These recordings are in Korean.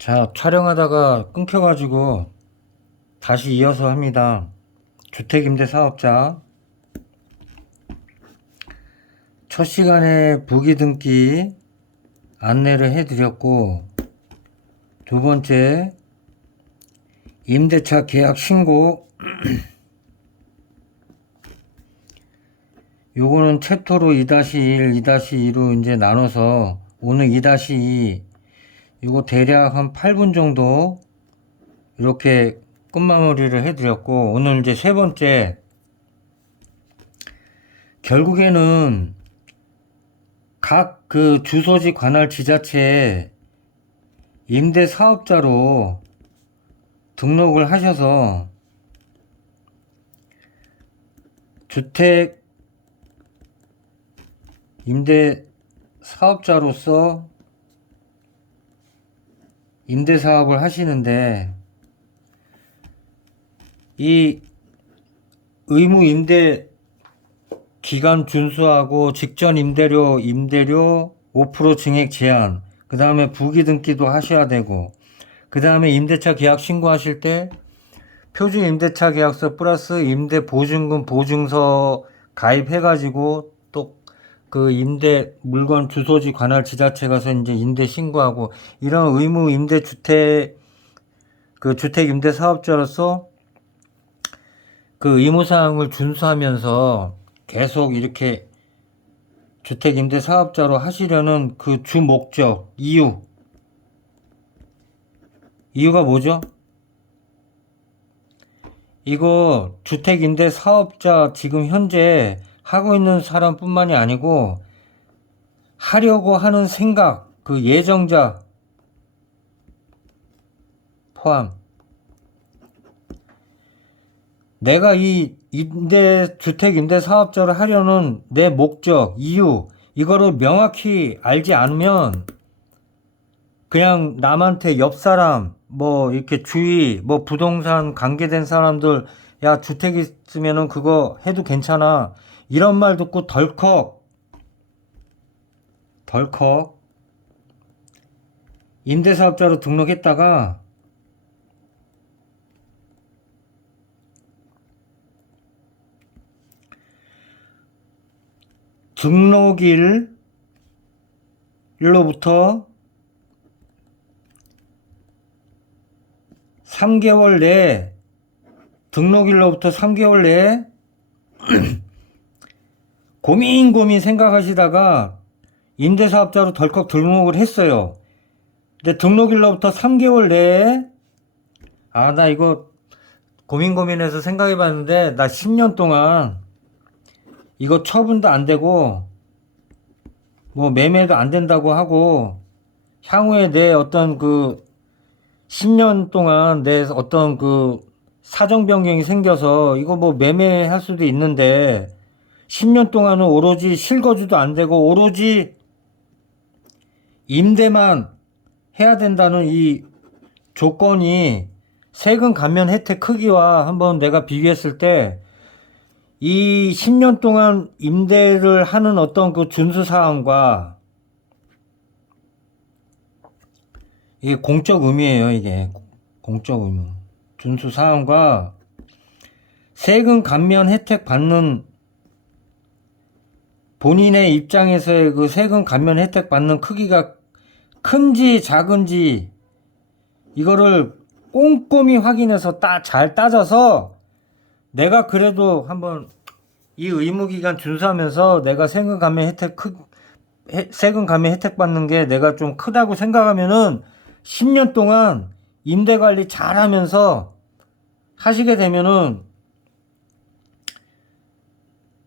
자, 촬영하다가 끊겨가지고 다시 이어서 합니다. 주택임대사업자 첫 시간에 부기등기 안내를 해드렸고, 두 번째 임대차 계약 신고 요거는 챕터로 2-1, 2-2로 이제 나눠서 오늘 2-2 이거 대략 한 8분 정도 이렇게 끝마무리를 해드렸고, 오늘 이제 세 번째, 결국에는 각 그 주소지 관할 지자체에 임대사업자로 등록을 하셔서 주택 임대사업자로서 임대사업을 하시는데, 이 의무 임대 기간 준수하고 직전 임대료 5% 증액 제한, 그 다음에 부기등기도 하셔야 되고, 그 다음에 임대차 계약 신고하실 때 표준 임대차 계약서 플러스 임대 보증금 보증서 가입해가지고 또 그 임대 물건 주소지 관할 지자체 가서 이제 임대 신고하고, 이런 의무 임대 주택 임대 사업자로서 그 의무사항을 준수하면서 계속 이렇게 주택 임대 사업자로 하시려는 그 주 목적, 이유가 뭐죠? 이거 주택 임대 사업자 지금 현재 하고 있는 사람뿐만이 아니고 하려고 하는 생각, 그 예정자 포함, 내가 이 주택 임대 사업자를 하려는 내 목적, 이유, 이거를 명확히 알지 않으면 그냥 남한테 옆 사람, 뭐 이렇게 주위, 뭐 부동산 관계된 사람들, 야 주택 있으면은 그거 해도 괜찮아, 이런 말 듣고 덜컥 임대사업자로 등록했다가 등록일로부터 3개월 내에 고민 생각하시다가 임대사업자로 덜컥 등록을 했어요. 근데 등록일로부터 3개월 내에, 나 이거 고민해서 생각해 봤는데 나 10년 동안 이거 처분도 안 되고 뭐 매매도 안 된다고 하고, 향후에 내 어떤 그 10년 동안 내 어떤 그 사정 변경이 생겨서 이거 뭐 매매할 수도 있는데, 10년 동안은 오로지 실거주도 안 되고 오로지 임대만 해야 된다는 이 조건이 세금 감면 혜택 크기와 한번 내가 비교했을 때, 이 10년 동안 임대를 하는 어떤 그 준수 사항과, 이게 공적 의무예요. 이게 공적 의무, 준수 사항과 세금 감면 혜택 받는 본인의 입장에서의 그 세금 감면 혜택 받는 크기가 큰지 작은지, 이거를 꼼꼼히 확인해서 잘 따져서, 내가 그래도 한번 이 의무기간 준수하면서 내가 세금 감면 혜택 받는 게 내가 좀 크다고 생각하면은 10년 동안 임대 관리 잘 하면서 하시게 되면은,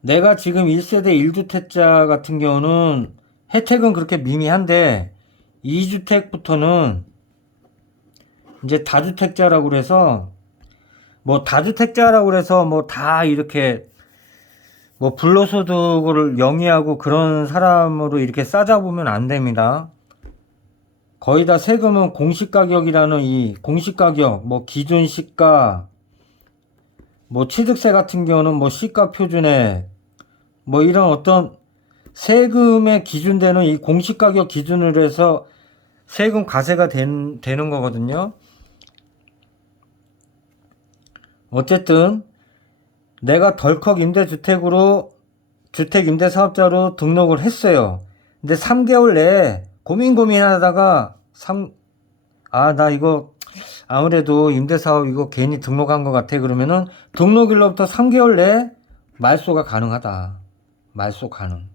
내가 지금 1세대 1주택자 같은 경우는 혜택은 그렇게 미미한데, 2주택부터는 이제 다주택자라고 그래서, 뭐 다주택자라고 그래서 뭐 다 이렇게 뭐 불로소득을 영위하고 그런 사람으로 이렇게 싸잡으면 안 됩니다. 거의 다 세금은 공시가격이라는 이 공시가격, 뭐 기준시가, 뭐 취득세 같은 경우는 뭐 시가 표준에 뭐 이런 어떤 세금에 기준되는 이 공시가격 기준으로 해서 세금 과세가 되는 거거든요. 어쨌든 내가 덜컥 임대주택으로 주택임대사업자로 등록을 했어요. 근데 3개월 내에 고민하다가 나 이거 아무래도 임대사업 이거 괜히 등록한 것 같아. 그러면은 등록일로부터 3개월 내에 말소가 가능하다. 말소 가능.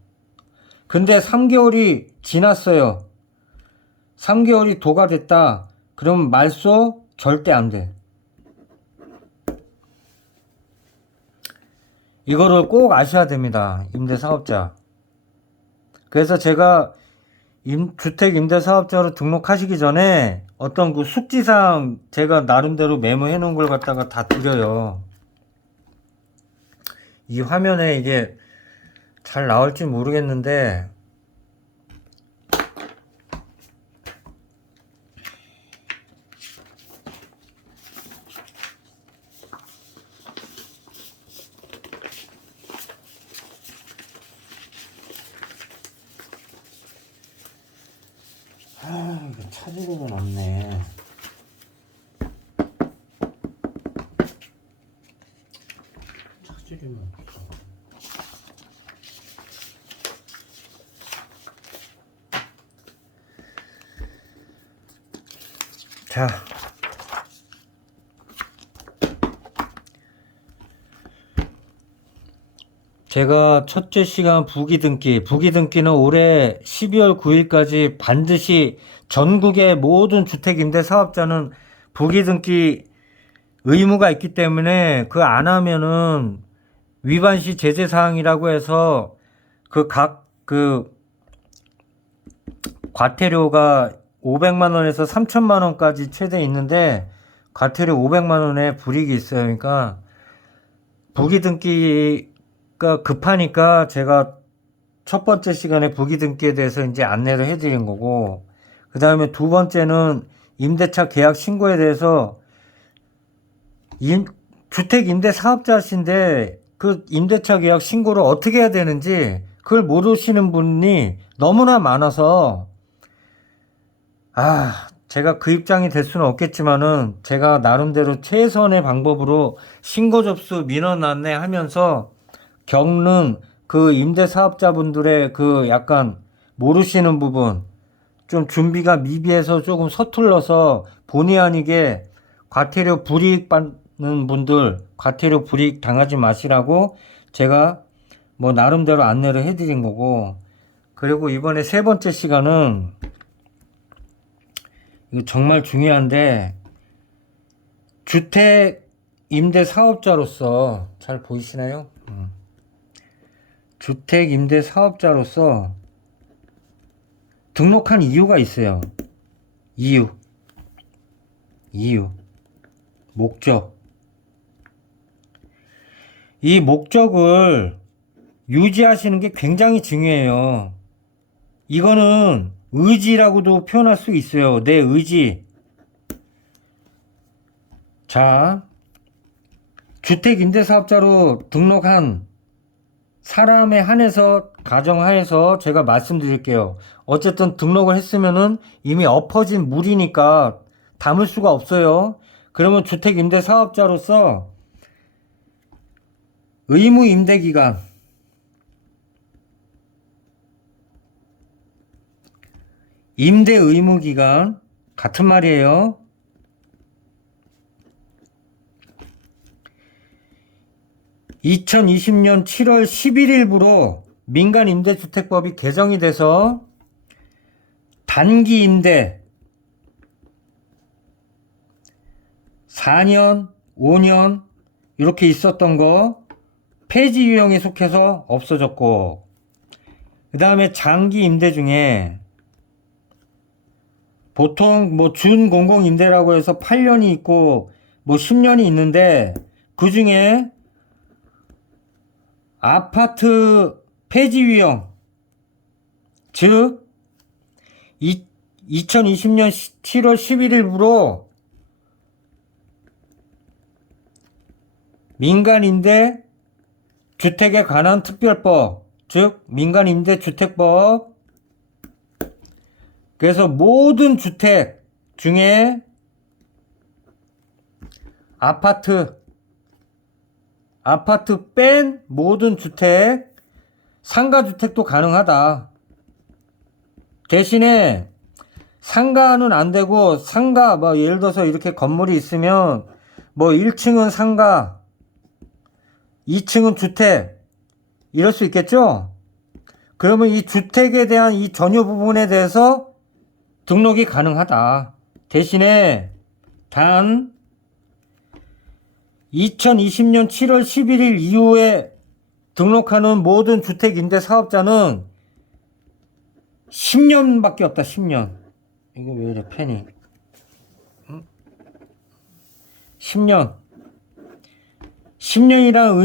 근데 3개월이 지났어요. 3개월이 도가 됐다. 그럼 말소 절대 안 돼. 이거를 꼭 아셔야 됩니다. 임대사업자. 그래서 제가 주택임대사업자로 등록하시기 전에 어떤 그 숙지사항 제가 나름대로 메모해 놓은 걸 갖다가 다 드려요. 이 화면에 이게 잘 나올지 모르겠는데 이거 찾으려면 없네. 찾으려면 없어. 자, 제가 첫째 시간 부기등기는 올해 12월 9일까지 반드시 전국의 모든 주택임대사업자는 부기등기 의무가 있기 때문에 그 안 하면은 위반시 제재사항이라고 해서 그 과태료가 500만원에서 3천만원까지 최대 있는데 과태료 500만원에 불이익이 있어요. 그러니까 부기등기가 급하니까 제가 첫 번째 시간에 부기등기에 대해서 이제 안내를 해드린 거고, 그 다음에 두 번째는 임대차 계약 신고에 대해서 주택 임대 사업자신데 그 임대차 계약 신고를 어떻게 해야 되는지 그걸 모르시는 분이 너무나 많아서 제가 그 입장이 될 수는 없겠지만은 제가 나름대로 최선의 방법으로 신고 접수 민원 안내하면서 겪는 그 임대사업자분들의 그 약간 모르시는 부분, 좀 준비가 미비해서 조금 서툴러서 본의 아니게 과태료 불이익 받는 분들 과태료 불이익 당하지 마시라고 제가 뭐 나름대로 안내를 해드린 거고, 그리고 이번에 세 번째 시간은 이거 정말 중요한데, 주택 임대 사업자로서 잘 보이시나요? 주택 임대 사업자로서 등록한 이유가 있어요. 이유, 목적. 이 목적을 유지하시는 게 굉장히 중요해요. 이거는 의지라고도 표현할 수 있어요. 내 의지. 자, 주택임대사업자로 등록한 사람에 한해서 가정하에서 제가 말씀드릴게요. 어쨌든 등록을 했으면은 이미 엎어진 물이니까 담을 수가 없어요. 그러면 주택임대사업자로서 의무임대기간, 임대의무기간 같은 말이에요. (2020년 7월 11일부로) 민간임대주택법이 개정이 돼서 단기임대 4년, 5년 이렇게 있었던 거 폐지 유형에 속해서 없어졌고, 그 다음에 장기임대 중에 보통 뭐 준공공임대라고 해서 8년이 있고 뭐 10년이 있는데, 그 중에 아파트 폐지 유형, 즉 2020년 7월 11일부로 민간임대 주택에 관한 특별법, 즉 민간임대주택법 그래서 모든 주택 중에 아파트 뺀 모든 주택, 상가주택도 가능하다. 대신에 상가는 안 되고, 상가 뭐 예를 들어서 이렇게 건물이 있으면 뭐 1층은 상가, 2층은 주택, 이럴 수 있겠죠? 그러면 이 주택에 대한 이 전유 부분에 대해서 등록이 가능하다. 대신에 단 2020년 7월 11일 이후에 등록하는 모든 주택임대사업자는 10년밖에 없다. 10년. 이거 왜 이래 펜이. 10년. 10년이란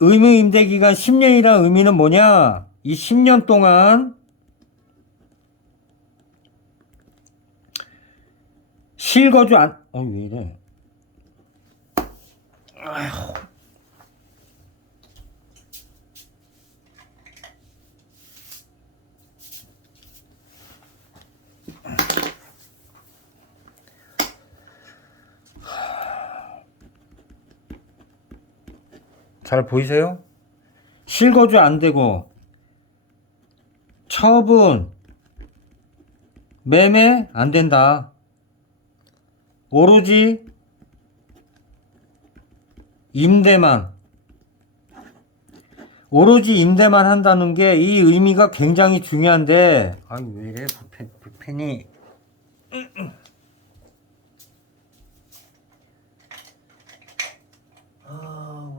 의무 임대 기간 10년이란 의미는 뭐냐? 이 10년 동안 실거주 왜 이래? 아휴. 잘 보이세요? 실거주 안 되고 처분, 매매 안 된다. 오로지 임대만. 오로지 임대만 한다는 게 이 의미가 굉장히 중요한데, 아유, 왜 이래, 펜이.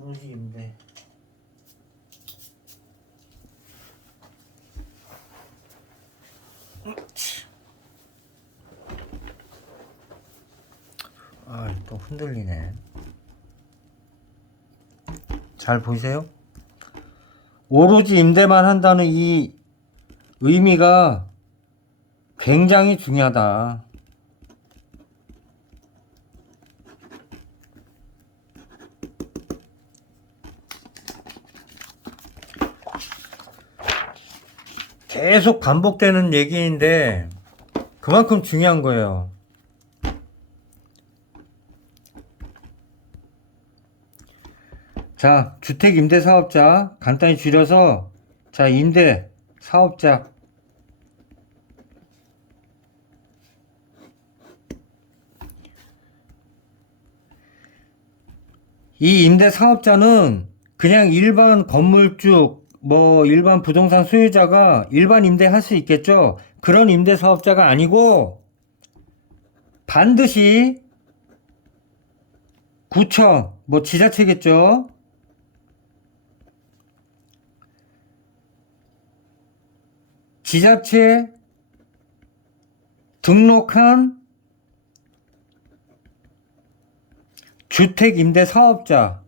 오로지 임대. 또 흔들리네. 잘 보이세요? 오로지 임대만 한다는 이 의미가 굉장히 중요하다. 계속 반복되는 얘기인데 그만큼 중요한 거예요. 자, 주택임대사업자 간단히 줄여서 자, 임대사업자. 이 임대사업자는 그냥 일반 건물주, 뭐 일반 부동산 소유자가 일반 임대할 수 있겠죠. 그런 임대사업자가 아니고 반드시 구청, 뭐 지자체겠죠. 지자체 등록한 주택임대사업자.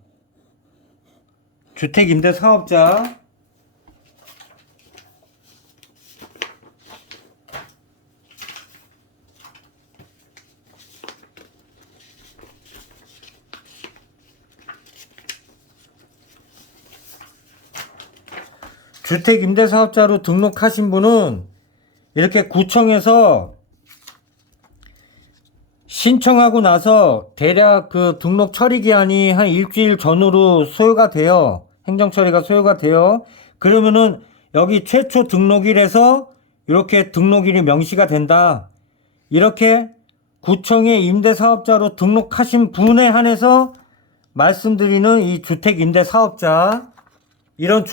주택임대사업자로 등록하신 분은 이렇게 구청에서 신청하고 나서 대략 그 등록 처리 기한이 한 일주일 전후로 소요가 돼요. 행정처리가 소요가 돼요. 그러면은 여기 최초 등록일에서 이렇게 등록일이 명시가 된다. 이렇게 구청에 임대사업자로 등록하신 분에 한해서 말씀드리는 이 주택임대사업자, 이런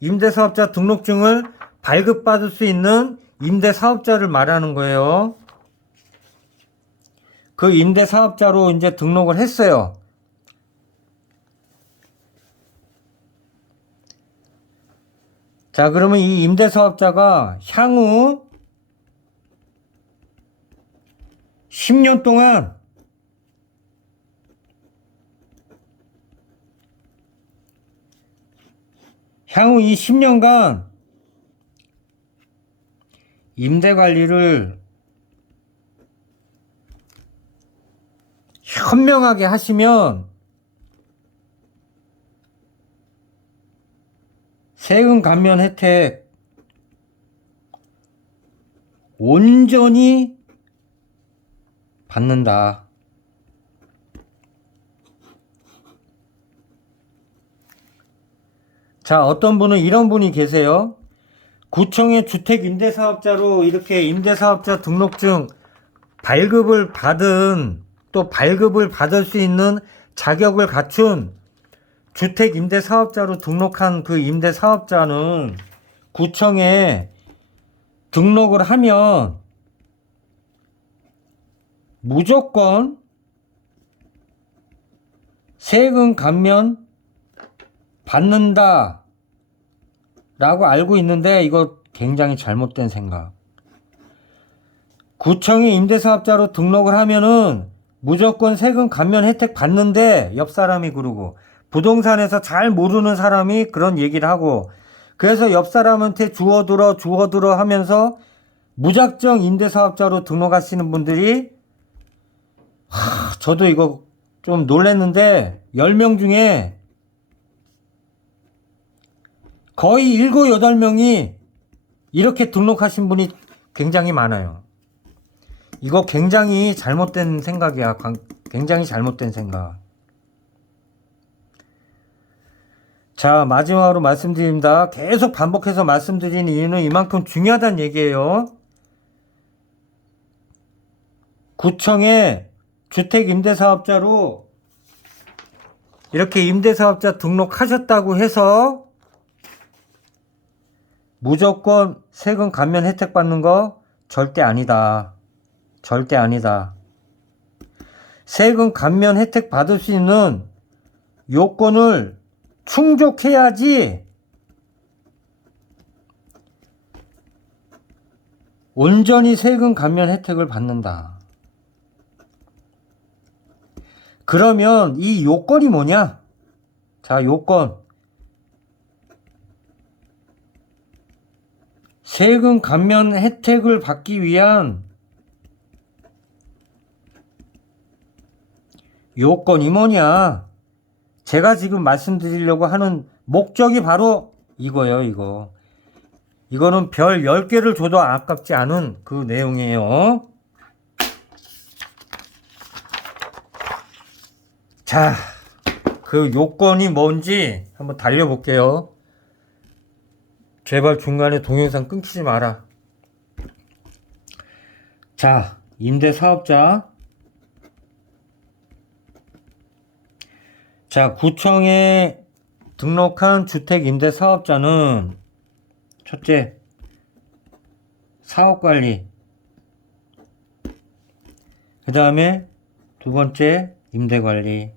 임대사업자 등록증을 발급받을 수 있는 임대사업자를 말하는 거예요. 그 임대사업자로 이제 등록을 했어요. 자, 그러면 이 임대사업자가 향후 10년 동안 향후 이 10년간 임대 관리를 현명하게 하시면 세금 감면 혜택 온전히 받는다. 자, 어떤 분은 이런 분이 계세요. 구청의 주택임대사업자로 이렇게 임대사업자 등록증 발급을 받은, 또 발급을 받을 수 있는 자격을 갖춘 주택임대사업자로 등록한 그 임대사업자는 구청에 등록을 하면 무조건 세금 감면 받는다 라고 알고 있는데, 이거 굉장히 잘못된 생각. 구청에 임대사업자로 등록을 하면은 무조건 세금 감면 혜택 받는데, 옆 사람이 그러고 부동산에서 잘 모르는 사람이 그런 얘기를 하고, 그래서 옆 사람한테 주워들어 하면서 무작정 임대사업자로 등록하시는 분들이, 저도 이거 좀 놀랐는데 10명 중에 거의 7, 8명이 이렇게 등록하신 분이 굉장히 많아요. 이거 굉장히 잘못된 생각이야. 굉장히 잘못된 생각. 자, 마지막으로 말씀드립니다. 계속 반복해서 말씀드리는 이유는 이만큼 중요하다는 얘기예요. 구청에 주택임대사업자로 이렇게 임대사업자 등록하셨다고 해서 무조건 세금 감면 혜택 받는 거 절대 아니다. 절대 아니다. 세금 감면 혜택 받을 수 있는 요건을 충족해야지 온전히 세금 감면 혜택을 받는다. 그러면 이 요건이 뭐냐? 자, 요건. 세금 감면 혜택을 받기 위한 요건이 뭐냐? 제가 지금 말씀드리려고 하는 목적이 바로 이거예요, 이거. 이거는 별 10개를 줘도 아깝지 않은 그 내용이에요. 자, 그 요건이 뭔지 한번 달려볼게요. 제발 중간에 동영상 끊기지 마라. 자, 임대사업자. 자, 구청에 등록한 주택임대사업자는 첫째, 사업관리. 그 다음에 두 번째, 임대관리.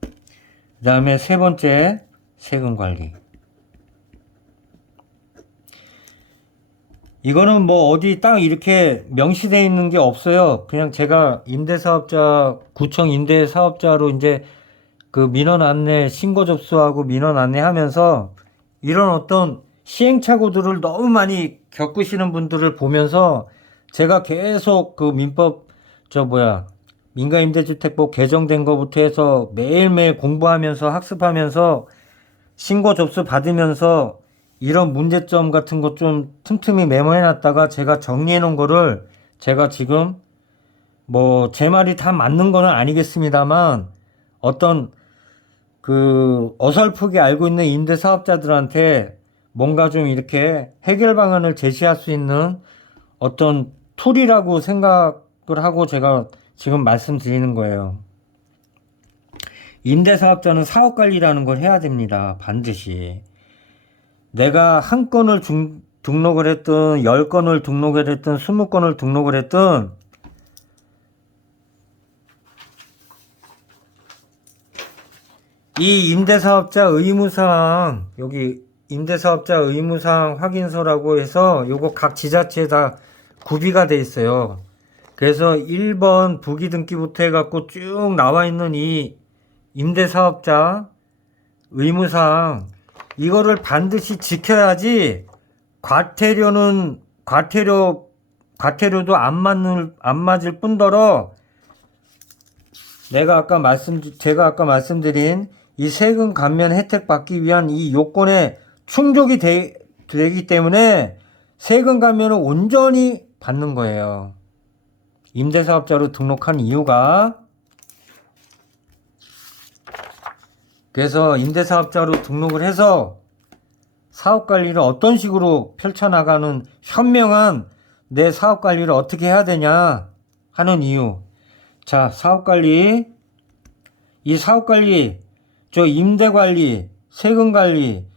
그 다음에 세 번째, 세금관리. 이거는 뭐 어디 딱 이렇게 명시되어 있는 게 없어요. 그냥 제가 임대사업자, 구청 임대사업자로 이제 그 민원 안내, 신고 접수하고 민원 안내하면서 이런 어떤 시행착오들을 너무 많이 겪으시는 분들을 보면서 제가 계속 그 민법, 민간임대주택법 개정된 거부터 해서 매일매일 공부하면서 학습하면서 신고 접수 받으면서 이런 문제점 같은 거 좀 틈틈이 메모해 놨다가 제가 정리해 놓은 거를 제가 지금 뭐 제 말이 다 맞는 거는 아니겠습니다만 어떤 그 어설프게 알고 있는 임대사업자들한테 뭔가 좀 이렇게 해결 방안을 제시할 수 있는 어떤 툴이라고 생각을 하고 제가 지금 말씀드리는 거예요. 임대사업자는 사업관리라는 걸 해야 됩니다. 반드시. 내가 한 건을 등록을 했든 10건을 등록을 했든 20건을 등록을 했든 이 임대사업자 의무사항, 여기 임대사업자 의무사항 확인서라고 해서 요거 각 지자체에 다 구비가 돼 있어요. 그래서 1번 부기등기부터 해갖고 쭉 나와 있는 이 임대사업자 의무사항, 이거를 반드시 지켜야지 과태료도 안 맞을 뿐더러 제가 아까 말씀드린 이 세금 감면 혜택 받기 위한 이 요건에 충족이 되기 때문에 세금 감면을 온전히 받는 거예요. 임대사업자로 등록한 이유가, 그래서 임대사업자로 등록을 해서 사업관리를 어떤 식으로 펼쳐나가는 현명한 내 사업관리를 어떻게 해야 되냐 하는 이유. 자, 사업관리, 이 사업관리, 저 임대관리, 세금관리,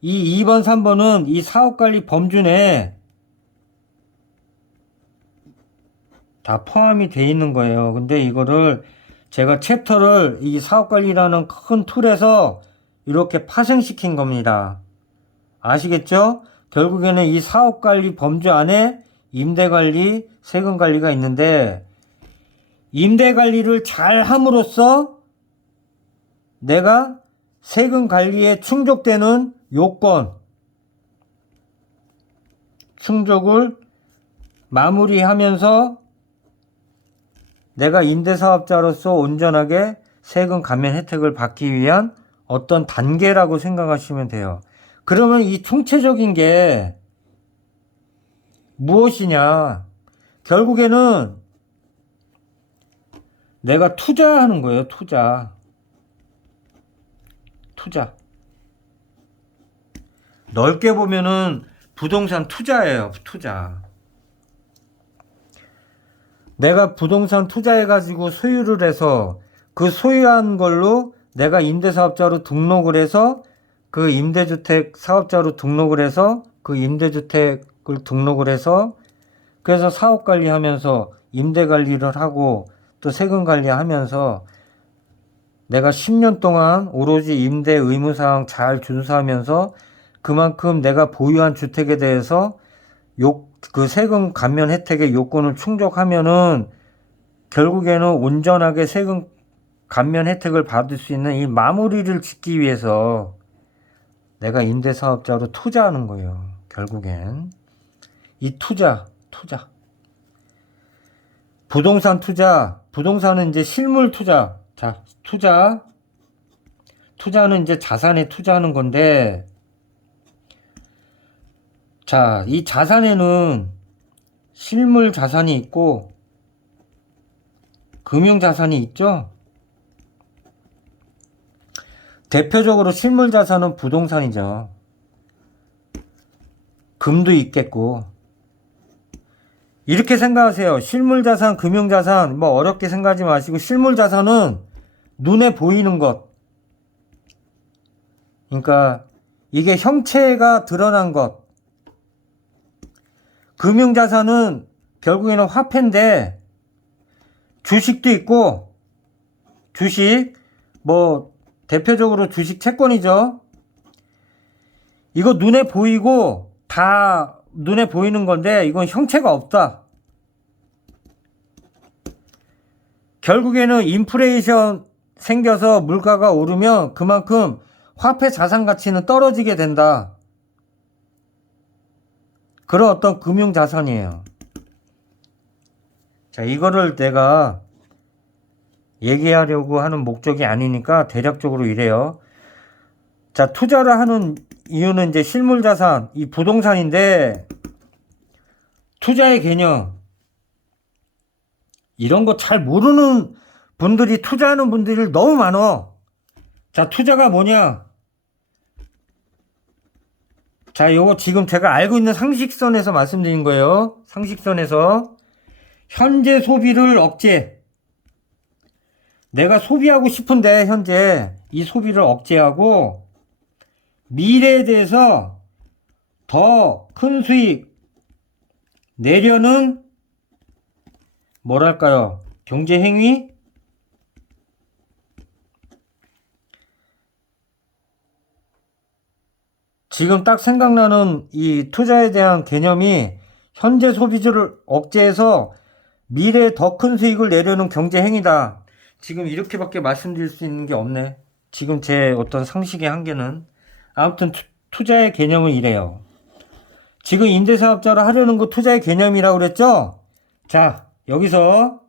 이 2번, 3번은 이 사업관리 범주 내에 다 포함이 돼 있는 거예요. 근데 이거를 제가 챕터를 이 사업관리라는 큰 틀에서 이렇게 파생시킨 겁니다. 아시겠죠? 결국에는 이 사업관리 범주 안에 임대관리, 세금관리가 있는데, 임대관리를 잘 함으로써 내가 세금관리에 충족되는 요건, 충족을 마무리하면서 내가 임대사업자로서 온전하게 세금 감면 혜택을 받기 위한 어떤 단계라고 생각하시면 돼요. 그러면 이 총체적인 게 무엇이냐? 결국에는 내가 투자하는 거예요. 투자. 넓게 보면은 부동산 투자예요. 투자. 내가 부동산 투자해가지고 소유를 해서 그 소유한 걸로 내가 임대사업자로 등록을 해서 그 임대주택 사업자로 등록을 해서 그 임대주택을 등록을 해서 그래서 사업관리하면서 임대관리를 하고 또 세금관리하면서 내가 10년 동안 오로지 임대 의무사항 잘 준수하면서 그만큼 내가 보유한 주택에 대해서 그 세금 감면 혜택의 요건을 충족하면은 결국에는 온전하게 세금 감면 혜택을 받을 수 있는 이 마무리를 짓기 위해서 내가 임대사업자로 투자하는 거예요. 결국엔 이 투자 부동산 투자, 부동산은 이제 실물 투자. 자, 투자는 이제 자산에 투자하는 건데, 자, 이 자산에는 실물 자산이 있고 금융 자산이 있죠. 대표적으로 실물 자산은 부동산이죠. 금도 있겠고. 이렇게 생각하세요. 실물 자산, 금융 자산, 뭐 어렵게 생각하지 마시고, 실물 자산은 눈에 보이는 것. 그러니까 이게 형체가 드러난 것. 금융 자산은 결국에는 화폐인데, 주식도 있고, 주식, 뭐 대표적으로 주식 채권이죠. 이거 눈에 보이고 다 눈에 보이는 건데 이건 형체가 없다. 결국에는 인플레이션 생겨서 물가가 오르면 그만큼 화폐 자산 가치는 떨어지게 된다. 그런 어떤 금융 자산이에요. 자, 이거를 내가 얘기하려고 하는 목적이 아니니까 대략적으로 이래요. 자, 투자를 하는 이유는 이제 실물 자산, 이 부동산인데, 투자의 개념, 이런 거 잘 모르는 분들이 투자하는 분들이 너무 많어. 자, 투자가 뭐냐? 자, 요거 지금 제가 알고 있는 상식선에서 말씀드린 거예요. 상식선에서. 현재 소비를 억제. 내가 소비하고 싶은데 현재 이 소비를 억제하고 미래에 대해서 더 큰 수익 내려는 뭐랄까요? 경제 행위? 지금 딱 생각나는 이 투자에 대한 개념이 현재 소비주를 억제해서 미래에 더 큰 수익을 내려는 경제 행위다. 지금 이렇게밖에 말씀드릴 수 있는 게 없네. 지금 제 어떤 상식의 한계는. 아무튼 투자의 개념은 이래요. 지금 임대사업자로 하려는 거 투자의 개념이라고 그랬죠? 자, 여기서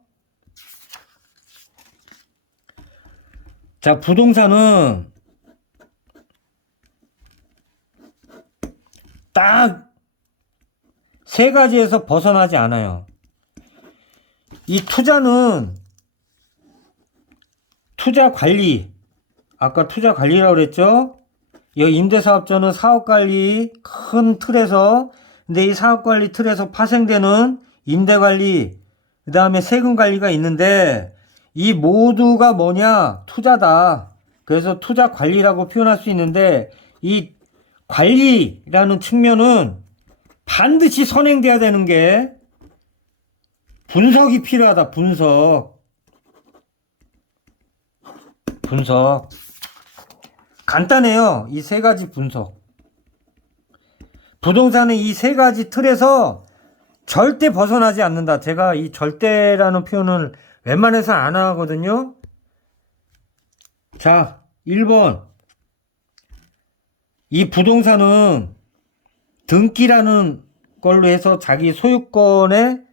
자, 부동산은 딱 세 가지에서 벗어나지 않아요. 이 투자는 투자 관리, 아까 투자 관리라고 그랬죠? 여기 임대사업자는 사업관리 큰 틀에서, 근데 이 사업관리 틀에서 파생되는 임대관리, 그 다음에 세금관리가 있는데 이 모두가 뭐냐? 투자다. 그래서 투자관리라고 표현할 수 있는데 이 관리라는 측면은 반드시 선행돼야 되는 게 분석이 필요하다. 분석. 간단해요. 이 세 가지 분석. 부동산은 이 세 가지 틀에서 절대 벗어나지 않는다. 제가 이 절대라는 표현을 웬만해서 안 하거든요. 자, 1번. 이 부동산은 등기라는 걸로 해서 자기 소유권에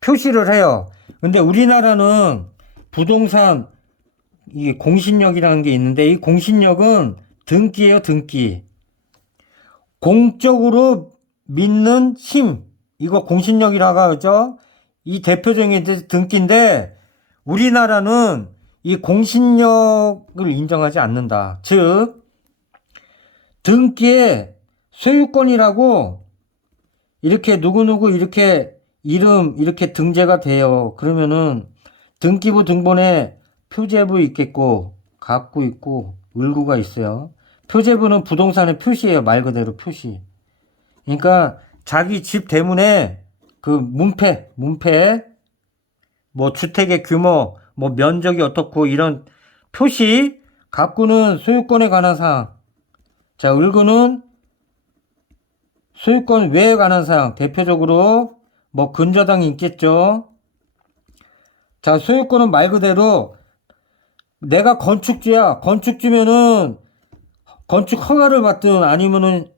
표시를 해요. 근데 우리나라는 부동산 이 공신력이라는 게 있는데 이 공신력은 등기예요, 등기. 공적으로 믿는 힘. 이거 공신력이라고 하죠. 이 대표적인 게 등기인데 우리나라는 이 공신력을 인정하지 않는다. 즉 등기에 소유권이라고 이렇게 누구누구 이렇게 이름 이렇게 등재가 돼요. 그러면은 등기부 등본에 표제부 있겠고 갑구 있고 을구가 있어요. 표제부는 부동산의 표시예요. 말 그대로 표시. 그러니까 자기 집 대문에 그 문패 뭐 주택의 규모 뭐 면적이 어떻고 이런 표시. 갑구는 소유권에 관한 사항. 자, 을구는 소유권 외에 관한 사항. 대표적으로 뭐 근저당이 있겠죠. 자, 소유권은 말 그대로 내가 건축주야. 건축주면은 건축 허가를 받든 아니면은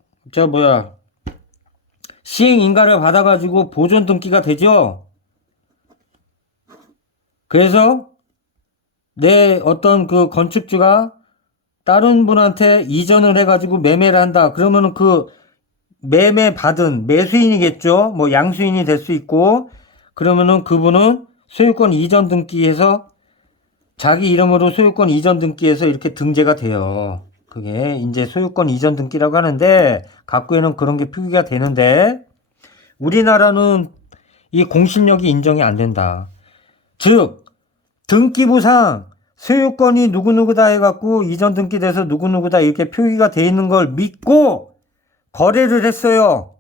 시행 인가를 받아가지고 보존 등기가 되죠. 그래서 내 어떤 그 건축주가 다른 분한테 이전을 해가지고 매매를 한다. 그러면은 그 매매 받은 매수인이겠죠. 뭐 양수인이 될 수 있고, 그러면은 그분은 소유권 이전 등기해서 자기 이름으로 소유권 이전 등기해서 이렇게 등재가 돼요. 그게 이제 소유권 이전 등기라고 하는데 갑구에는 그런 게 표기가 되는데 우리나라는 이 공신력이 인정이 안 된다. 즉 등기부상 소유권이 누구누구다 해갖고 이전 등기돼서 누구누구다 이렇게 표기가 돼 있는 걸 믿고 거래를 했어요.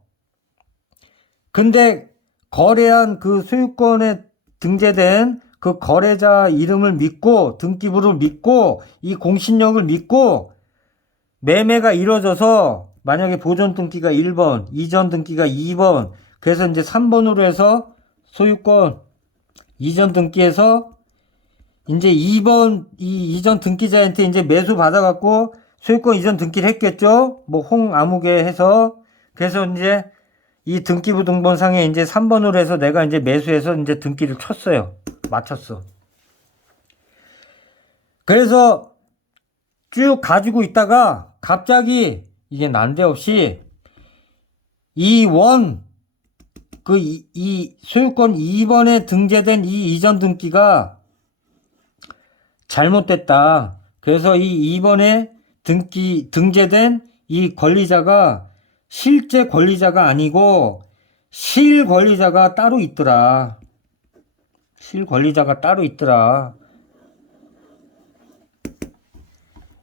근데 거래한 그 소유권에 등재된 그 거래자 이름을 믿고 등기부를 믿고 이 공신력을 믿고 매매가 이루어져서 만약에 보존 등기가 1번, 이전 등기가 2번, 그래서 이제 3번으로 해서 소유권 이전 등기해서 이제 2번 이 이전 등기자한테 이제 매수 받아갖고 소유권 이전 등기를 했겠죠. 뭐 홍아무개 해서 그래서 이제 이 등기부 등본상에 이제 3번으로 해서 내가 이제 매수해서 이제 등기를 쳤어요. 맞췄어. 그래서 쭉 가지고 있다가 갑자기 이게 난데없이 이 소유권 2번에 등재된 이 이전 등기가 잘못됐다. 그래서 이 2번에 등재된 이 권리자가 실제 권리자가 아니고 실권리자가 따로 있더라. 실권리자가 따로 있더라.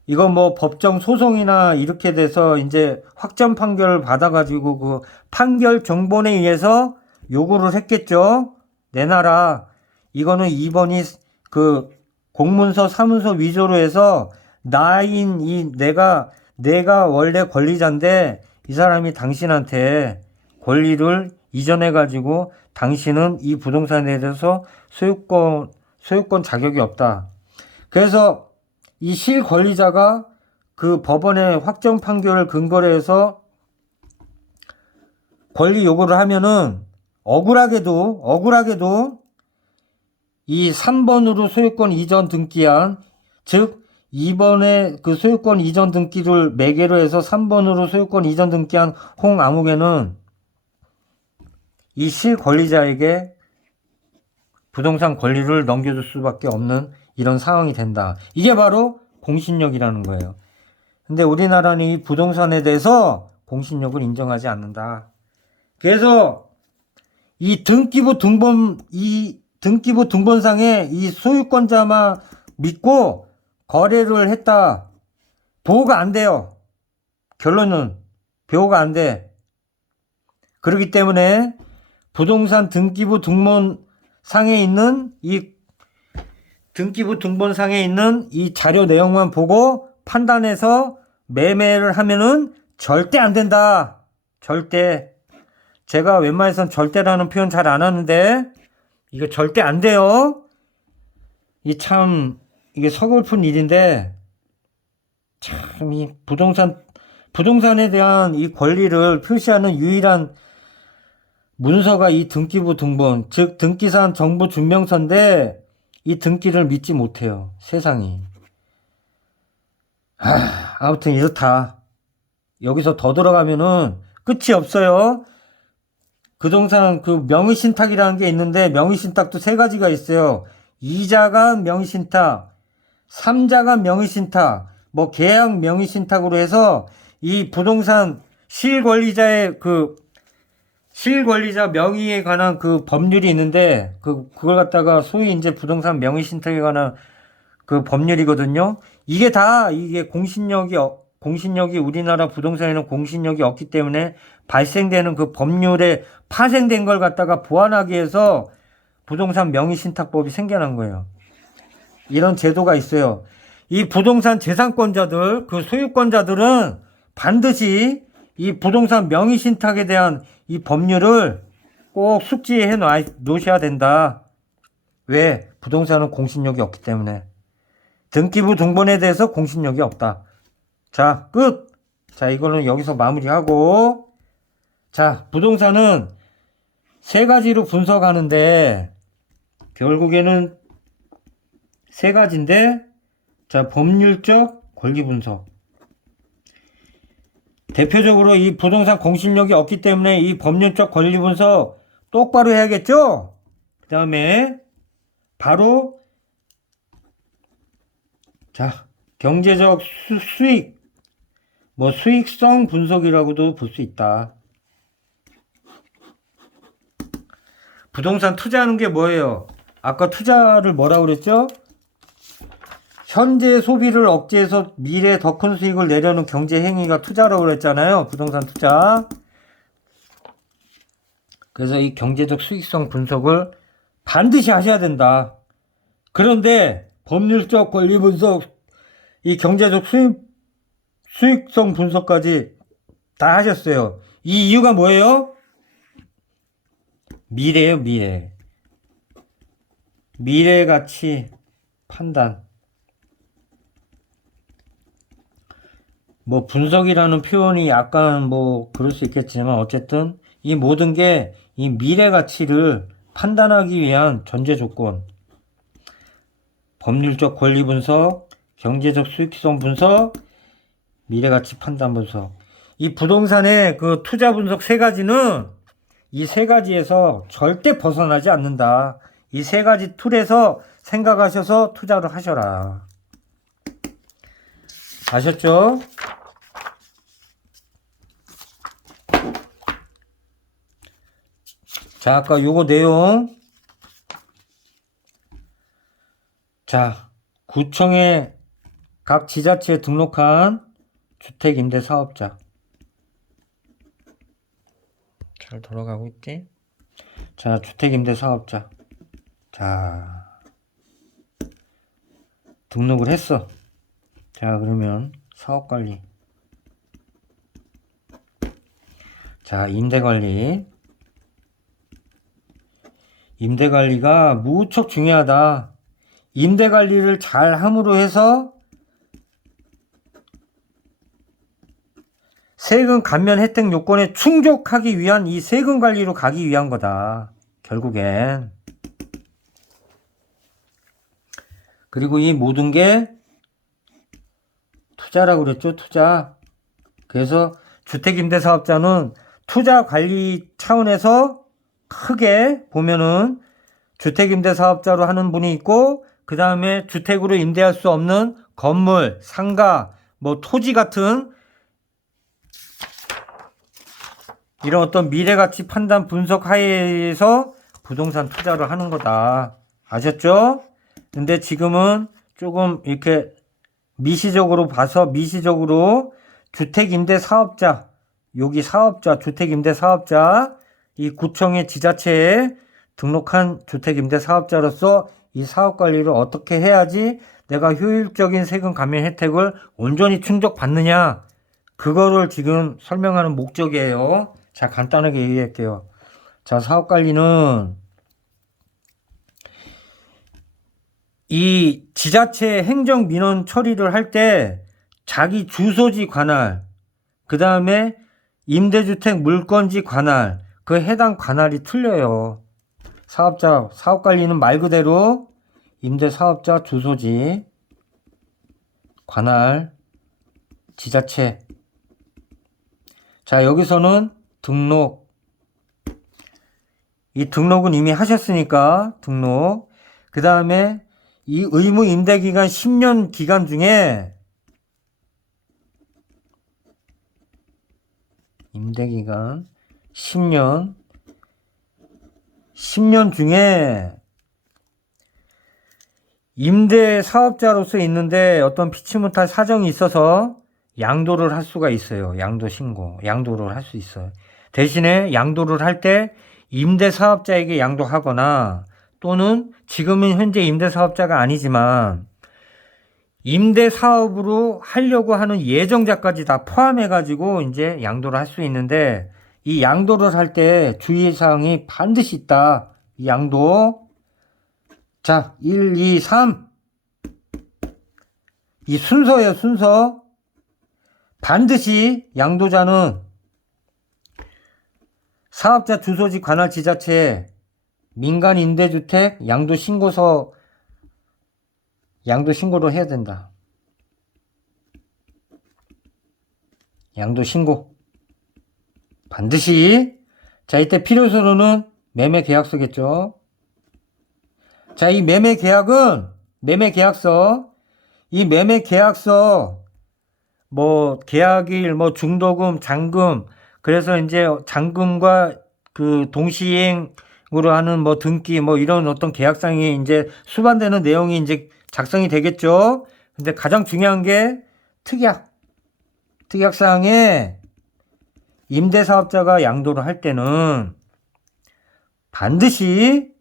이거 뭐 법정 소송이나 이렇게 돼서 이제 확정 판결을 받아가지고 그 판결 정본에 의해서 요구를 했겠죠. 내놔라. 이거는 2번이 그 공문서 사문서 위조로 해서 나인 내가 원래 권리자인데 이 사람이 당신한테 권리를 이전해가지고 당신은 이 부동산에 대해서 소유권 자격이 없다. 그래서 이 실권리자가 그 법원의 확정 판결을 근거로 해서 권리 요구를 하면은 억울하게도 이 3번으로 소유권 이전 등기한, 즉 2번에 그 소유권 이전 등기를 매개로 해서 3번으로 소유권 이전 등기한 홍아무개는 이 실권리자에게 부동산 권리를 넘겨줄 수밖에 없는 이런 상황이 된다. 이게 바로 공신력이라는 거예요. 근데 우리나라는 이 부동산에 대해서 공신력을 인정하지 않는다. 그래서 이 등기부 등본상에 이 소유권자만 믿고 거래를 했다. 보호가 안 돼요. 결론은 보호가 안 돼. 그렇기 때문에 부동산 등기부 등본상에 있는 이 자료 내용만 보고 판단해서 매매를 하면은 절대 안 된다. 절대. 제가 웬만해선 절대라는 표현 잘 안 하는데 이거 절대 안 돼요. 이게 서글픈 일인데 참 이 부동산에 대한 이 권리를 표시하는 유일한 문서가 이 등기부 등본, 즉 등기산 정보 증명서인데 이 등기를 믿지 못해요. 세상이. 아무튼 이렇다. 여기서 더 들어가면은 끝이 없어요. 부동산 그 명의신탁이라는 게 있는데 명의신탁도 세 가지가 있어요. 이자가 명의신탁, 삼자가 명의신탁, 뭐 계약 명의신탁으로 해서 이 부동산 실권리자 명의에 관한 그 법률이 있는데 그걸 갖다가 소위 이제 부동산 명의신탁에 관한 그 법률이거든요. 이게 공신력이 우리나라 부동산에는 공신력이 없기 때문에 발생되는 그 법률에 파생된 걸 갖다가 보완하기 위해서 부동산 명의신탁법이 생겨난 거예요. 이런 제도가 있어요. 이 부동산 재산권자들, 그 소유권자들은 반드시 이 부동산 명의신탁에 대한 이 법률을 꼭 숙지해 놓으셔야 된다. 왜? 부동산은 공신력이 없기 때문에. 등기부 등본에 대해서 공신력이 없다. 자, 끝! 자, 이거는 여기서 마무리하고. 자, 부동산은 세 가지로 분석하는데, 결국에는 세 가지인데, 자, 법률적 권리 분석. 대표적으로 이 부동산 공신력이 없기 때문에 이 법률적 권리 분석 똑바로 해야겠죠? 그 다음에, 바로, 자, 경제적 수익, 수익성 분석이라고도 볼 수 있다. 부동산 투자하는 게 뭐예요? 아까 투자를 뭐라고 그랬죠? 현재 소비를 억제해서 미래에 더 큰 수익을 내려는 경제 행위가 투자라고 그랬잖아요. 부동산 투자. 그래서 이 경제적 수익성 분석을 반드시 하셔야 된다. 그런데 법률적 권리 분석, 이 경제적 수익성 분석까지 다 하셨어요. 이 이유가 뭐예요? 미래예요, 미래. 미래 가치 판단. 분석이라는 표현이 약간 그럴 수 있겠지만 어쨌든 이 모든 게 이 미래 가치를 판단하기 위한 전제 조건. 법률적 권리 분석, 경제적 수익성 분석, 미래 가치 판단 분석. 이 부동산의 그 투자 분석 세 가지는 이 세 가지에서 절대 벗어나지 않는다. 이 세 가지 툴에서 생각하셔서 투자를 하셔라. 아셨죠? 자, 아까 요거 내용. 자, 구청에 각 지자체에 등록한 주택임대사업자. 잘 돌아가고 있지? 자, 주택임대사업자. 자, 등록을 했어. 자, 그러면 사업관리. 자, 임대관리. 임대관리가 무척 중요하다. 임대관리를 잘 함으로 해서 세금 감면 혜택 요건에 충족하기 위한 이 세금 관리로 가기 위한 거다. 결국엔. 그리고 이 모든 게 투자라고 그랬죠. 투자. 그래서 주택임대사업자는 투자 관리 차원에서 크게 보면은 주택임대사업자로 하는 분이 있고, 그 다음에 주택으로 임대할 수 없는 건물, 상가, 뭐 토지 같은 이런 어떤 미래가치 판단 분석 하에서 부동산 투자를 하는 거다. 아셨죠? 근데 지금은 조금 이렇게 미시적으로 봐서 미시적으로 주택임대사업자, 여기 사업자, 주택임대사업자, 이 구청의 지자체에 등록한 주택임대사업자로서 이 사업관리를 어떻게 해야지 내가 효율적인 세금 감면 혜택을 온전히 충족받느냐, 그거를 지금 설명하는 목적이에요. 자, 간단하게 얘기할게요. 자, 사업관리는 이 지자체 행정민원 처리를 할 때 자기 주소지 관할, 그 다음에 임대주택 물건지 관할, 그 해당 관할이 틀려요. 사업관리는 말 그대로 임대사업자 주소지, 관할, 지자체. 자, 여기서는 등록. 이 등록은 이미 하셨으니까 등록. 그 다음에 이 의무 임대기간 10년 기간 중에 임대기간 10년 중에 임대사업자로서 있는데 어떤 피치 못할 사정이 있어서 양도를 할 수가 있어요. 양도 신고, 양도를 할 수 있어요. 대신에 양도를 할 때 임대사업자에게 양도하거나 또는 지금은 현재 임대사업자가 아니지만 임대사업으로 하려고 하는 예정자까지 다 포함해가지고 이제 양도를 할 수 있는데, 이 양도를 할 때 주의사항이 반드시 있다. 이 양도. 자, 1, 2, 3. 이 순서예요, 순서. 반드시 양도자는 사업자 주소지 관할 지자체에 민간 임대주택 양도신고서 양도신고를 해야 된다. 양도신고. 반드시. 자, 이때 필요서로는 매매계약서겠죠. 자, 이 매매계약은, 매매계약서, 이 매매계약서, 뭐, 계약일, 뭐, 중도금, 잔금, 그래서 이제 잔금과 그 동시행으로 하는 뭐 등기, 뭐 이런 어떤 계약상이 이제 수반되는 내용이 이제 작성이 되겠죠. 근데 가장 중요한 게 특약사항에 임대사업자가 양도를 할 때는 반드시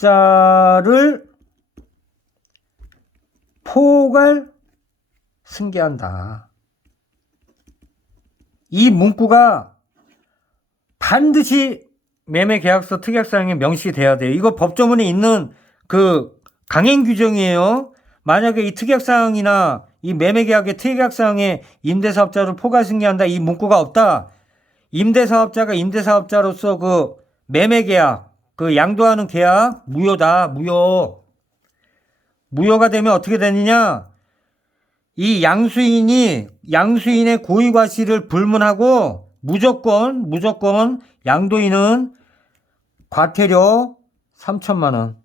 임대사업자를 포괄 승계한다. 이 문구가 반드시 매매계약서 특약사항에 명시가 돼야 돼요. 이거 법조문에 있는 그 강행 규정이에요. 만약에 이 특약사항이나 이 매매계약의 특약사항에 임대사업자를 포괄 승계한다, 이 문구가 없다. 임대사업자가 임대사업자로서 그 매매계약, 그 양도하는 계약 무효다. 무효가 되면 어떻게 되느냐? 이 양수인의 고의과실을 불문하고 무조건 양도인은 과태료 3천만 원.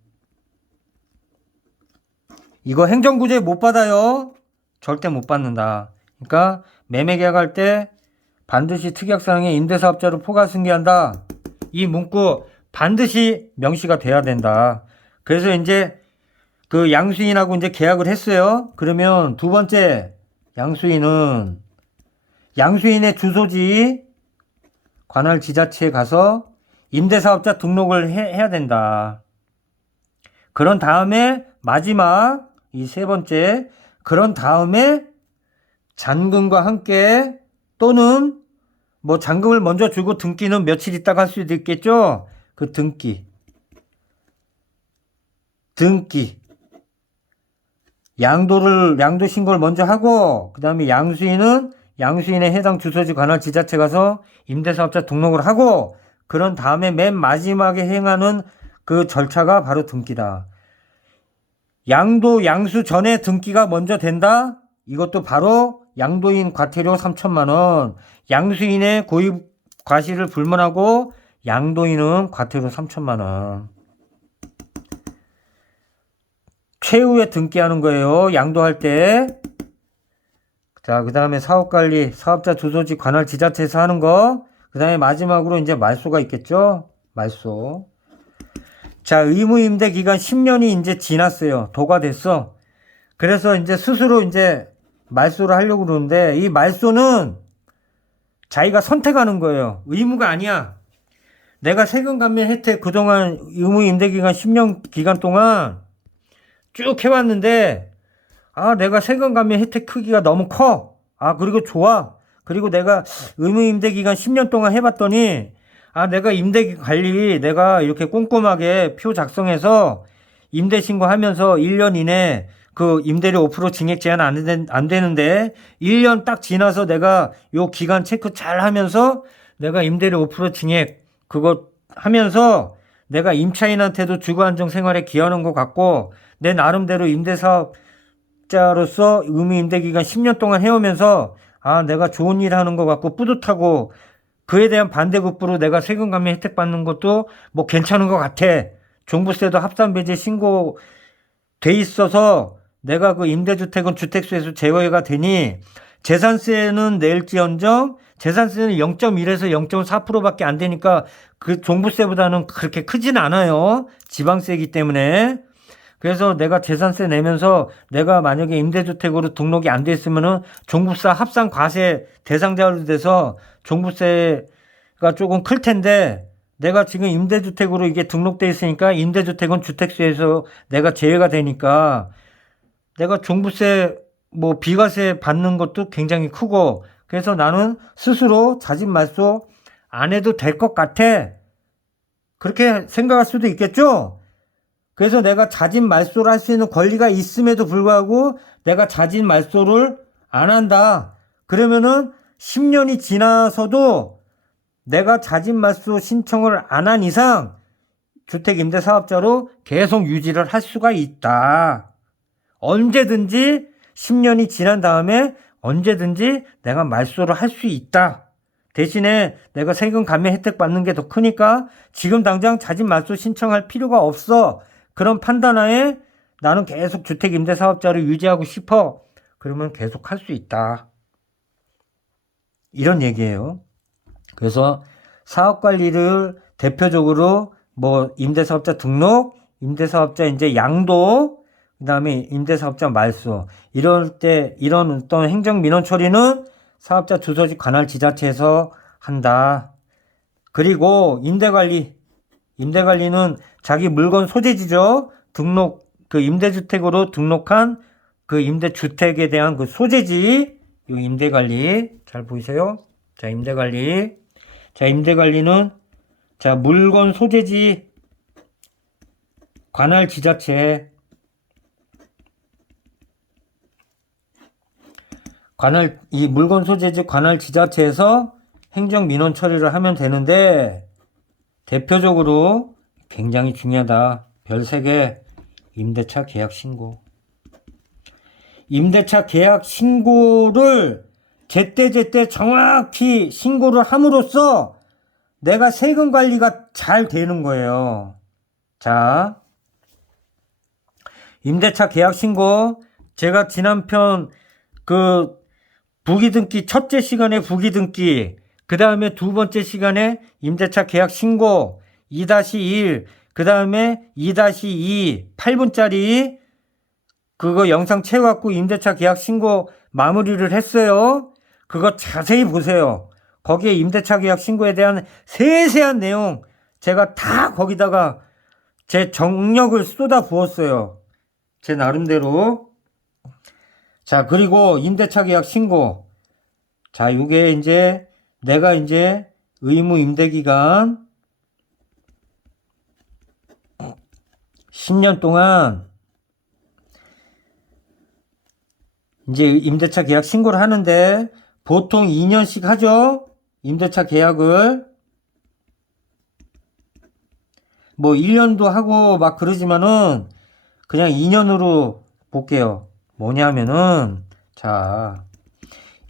이거 행정구제 못 받아요. 절대 못 받는다. 그러니까 매매계약할 때 반드시 특약사항에 임대사업자를 포괄승계한다. 이 문구 반드시 명시가 돼야 된다. 그래서 이제 그 양수인하고 이제 계약을 했어요. 그러면 두 번째, 양수인의 주소지 관할 지자체에 가서 임대사업자 등록을 해야 된다. 그런 다음에 마지막 이 세 번째, 그런 다음에 잔금과 함께 또는 뭐 잔금을 먼저 주고 등기는 며칠 있다가 할 수도 있겠죠. 그 등기 양도 신고를 먼저 하고, 그 다음에 양수인의 해당 주소지 관할 지자체 가서 임대사업자 등록을 하고, 그런 다음에 맨 마지막에 행하는 그 절차가 바로 등기다. 양수 전에 등기가 먼저 된다? 이것도 바로 양도인 과태료 3천만 원, 양수인의 고입 과실을 불문하고 양도인은 과태료 3천만 원. 최후에 등기하는 거예요. 양도할 때. 자, 그 다음에 사업관리, 사업자 주소지 관할 지자체에서 하는 거. 그 다음에 마지막으로 이제 말소가 있겠죠? 말소. 자, 의무임대 기간 10년이 이제 지났어요. 도가 됐어. 그래서 이제 스스로 이제 말소를 하려고 그러는데, 이 말소는 자기가 선택하는 거예요. 의무가 아니야. 내가 세금 감면 혜택 그동안 의무임대 기간 10년 기간 동안 쭉 해왔는데, 내가 세금 감면 혜택 크기가 너무 커. 그리고 좋아. 그리고 내가 의무임대 기간 10년 동안 해봤더니, 내가 임대 관리 내가 이렇게 꼼꼼하게 표 작성해서 임대 신고하면서 1년 이내 그 임대료 5% 증액 제한 안 되는데 1년 딱 지나서 내가 요 기간 체크 잘 하면서 내가 임대료 5% 증액 그거 하면서 내가 임차인한테도 주거안정 생활에 기여하는 것 같고 내 나름대로 임대사업자로서 의무임대기간 10년 동안 해오면서 내가 좋은 일 하는 것 같고 뿌듯하고 그에 대한 반대급부로 내가 세금 감면 혜택 받는 것도 뭐 괜찮은 것 같아. 종부세도 합산배제 신고 돼 있어서 내가 그 임대주택은 주택수에서 제외가 되니 재산세는 낼지언정 재산세는 0.1에서 0.4%밖에 안 되니까 그 종부세보다는 그렇게 크진 않아요. 지방세이기 때문에. 그래서 내가 재산세 내면서 내가 만약에 임대주택으로 등록이 안 돼 있으면은 종부세 합산 과세 대상자로 돼서 종부세가 조금 클 텐데 내가 지금 임대주택으로 이게 등록돼 있으니까 임대주택은 주택수에서 내가 제외가 되니까 내가 종부세 뭐 비과세 받는 것도 굉장히 크고 그래서 나는 스스로 자진 말소 안 해도 될 것 같아. 그렇게 생각할 수도 있겠죠? 그래서 내가 자진 말소를 할 수 있는 권리가 있음에도 불구하고 내가 자진 말소를 안 한다. 그러면은 10년이 지나서도 내가 자진 말소 신청을 안 한 이상 주택임대사업자로 계속 유지를 할 수가 있다. 언제든지 10년이 지난 다음에 언제든지 내가 말소를 할 수 있다. 대신에 내가 세금 감면 혜택 받는 게 더 크니까 지금 당장 자진 말소 신청할 필요가 없어. 그런 판단하에 나는 계속 주택임대사업자를 유지하고 싶어. 그러면 계속 할 수 있다. 이런 얘기예요. 그래서 사업관리를 대표적으로 뭐 임대사업자 등록, 임대사업자 이제 양도, 그 다음에 임대사업자 말소. 이럴 때 이런 어떤 행정민원 처리는 사업자 주소지 관할 지자체에서 한다. 그리고 임대관리는 자기 물건 소재지죠. 등록, 그 임대주택으로 등록한 그 임대주택에 대한 그 소재지, 요 임대관리. 잘 보이세요? 자, 임대관리. 자, 임대관리는, 자, 물건 소재지 관할 지자체. 이 물건 소재지 관할 지자체에서 행정민원 처리를 하면 되는데, 대표적으로 굉장히 중요하다. 별 3개. 임대차 계약 신고. 임대차 계약 신고를 제때제때 정확히 신고를 함으로써 내가 세금 관리가 잘 되는 거예요. 자, 임대차 계약 신고. 제가 지난 편 그 부기등기 첫째 시간에 부기등기, 그 다음에 두 번째 시간에 임대차 계약 신고 2-1, 그 다음에 2-2 8분짜리 그거 영상 채워갖고 임대차 계약 신고 마무리를 했어요. 그거 자세히 보세요. 거기에 임대차 계약 신고에 대한 세세한 내용 제가 다 거기다가 제 정력을 쏟아 부었어요. 제 나름대로. 자, 그리고 임대차 계약 신고. 자, 요게 이제 내가 이제 의무 임대기간 10년 동안 이제 임대차 계약 신고를 하는데 보통 2년씩 하죠. 임대차 계약을 뭐 1년도 하고 막 그러지만은 그냥 2년으로 볼게요. 뭐냐면은 자,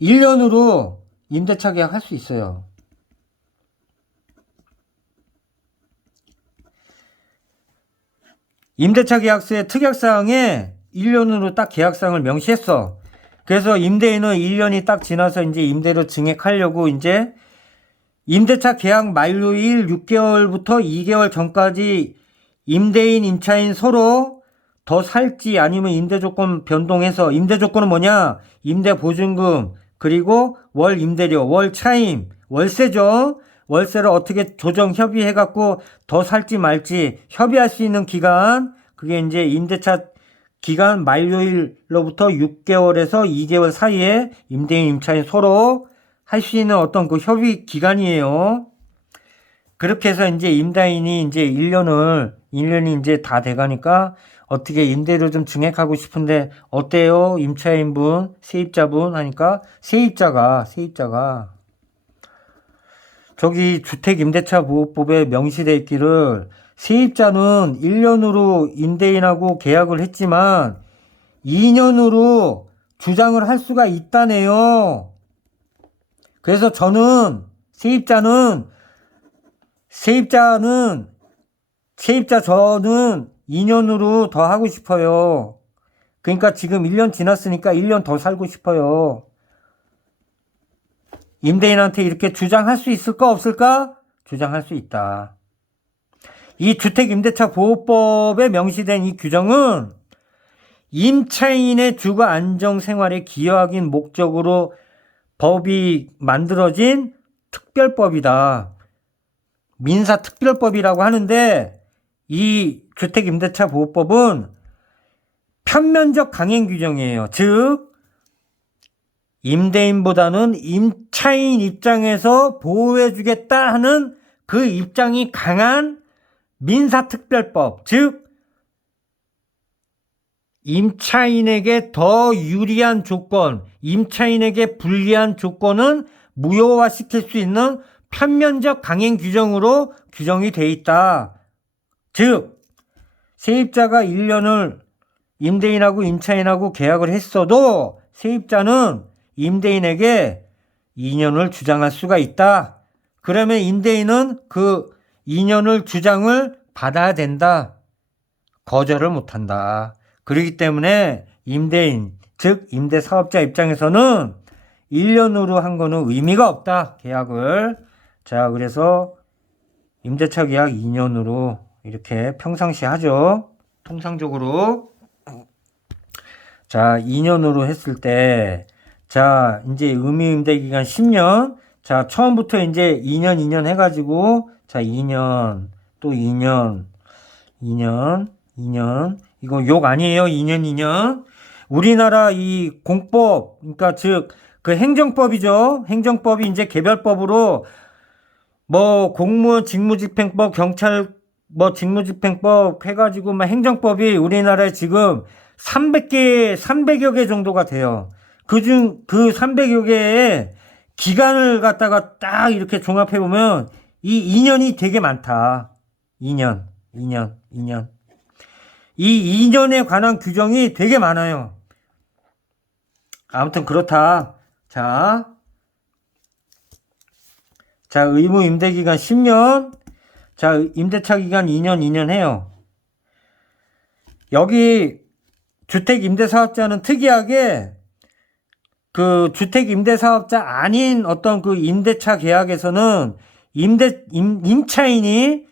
1년으로 임대차 계약할 수 있어요. 임대차 계약서의 특약사항에 1년으로 딱 계약사항을 명시했어. 그래서 임대인은 1년이 딱 지나서 이제 임대료 증액하려고 이제 임대차 계약 만료일 6개월부터 2개월 전까지 임대인, 임차인 서로 더 살지 아니면 임대 조건 변동해서, 임대 조건은 뭐냐? 임대 보증금, 그리고 월 임대료, 월 차임, 월세죠. 월세를 어떻게 조정 협의해갖고 더 살지 말지 협의할 수 있는 기간, 그게 이제 임대차 기간 만료일로부터 6개월에서 2개월 사이에 임대인, 임차인 서로 할 수 있는 어떤 그 협의 기간이에요. 그렇게 해서 이제 임대인이 이제 1년이 이제 다 돼가니까 어떻게 임대료 좀 증액하고 싶은데 어때요? 임차인분, 세입자분 하니까 세입자가 저기 주택임대차보호법에 명시되어 있기를 세입자는 1년으로 임대인하고 계약을 했지만 2년으로 주장을 할 수가 있다네요. 그래서 저는 세입자 저는 2년으로 더 하고 싶어요. 그러니까 지금 1년 지났으니까 1년 더 살고 싶어요. 임대인한테 이렇게 주장할 수 있을까 없을까? 주장할 수 있다. 이 주택임대차보호법에 명시된 이 규정은 임차인의 주거 안정 생활에 기여하기 목적으로 법이 만들어진 특별법이다. 민사특별법이라고 하는데 이 주택임대차보호법은 편면적 강행 규정이에요. 즉 임대인보다는 임차인 입장에서 보호해주겠다 하는 그 입장이 강한 민사특별법, 즉 임차인에게 더 유리한 조건, 임차인에게 불리한 조건은 무효화시킬 수 있는 편면적 강행 규정으로 규정이 돼 있다. 즉 세입자가 1년을 임대인하고 임차인하고 계약을 했어도 세입자는 임대인에게 2년을 주장할 수가 있다. 그러면 임대인은 그 2년을 주장을 받아야 된다. 거절을 못한다. 그렇기 때문에 임대인, 즉 임대사업자 입장에서는 1년으로 한 거는 의미가 없다. 계약을. 자, 그래서 임대차 계약 2년으로 이렇게 평상시 하죠. 통상적으로. 자, 2년으로 했을 때, 자, 이제 의무임대 기간 10년. 자, 처음부터 이제 2년 해가지고, 자, 2년, 또 2년. 이거 욕 아니에요. 2년. 우리나라 이 공법, 그러니까 즉, 그 행정법이죠. 행정법이 이제 개별법으로 뭐 공무원 직무집행법, 경찰 뭐 직무집행법 해가지고 막 행정법이 우리나라에 지금 300여 개 정도가 돼요. 그 300여 개의 기간을 갖다가 딱 이렇게 종합해보면 이 2년이 되게 많다. 2년. 이 2년에 관한 규정이 되게 많아요. 아무튼 그렇다. 자, 의무 임대 기간 10년. 자, 임대차 기간 2년 해요. 여기 주택 임대 사업자는 특이하게 그 주택 임대 사업자 아닌 어떤 그 임대차 계약에서는 임차인이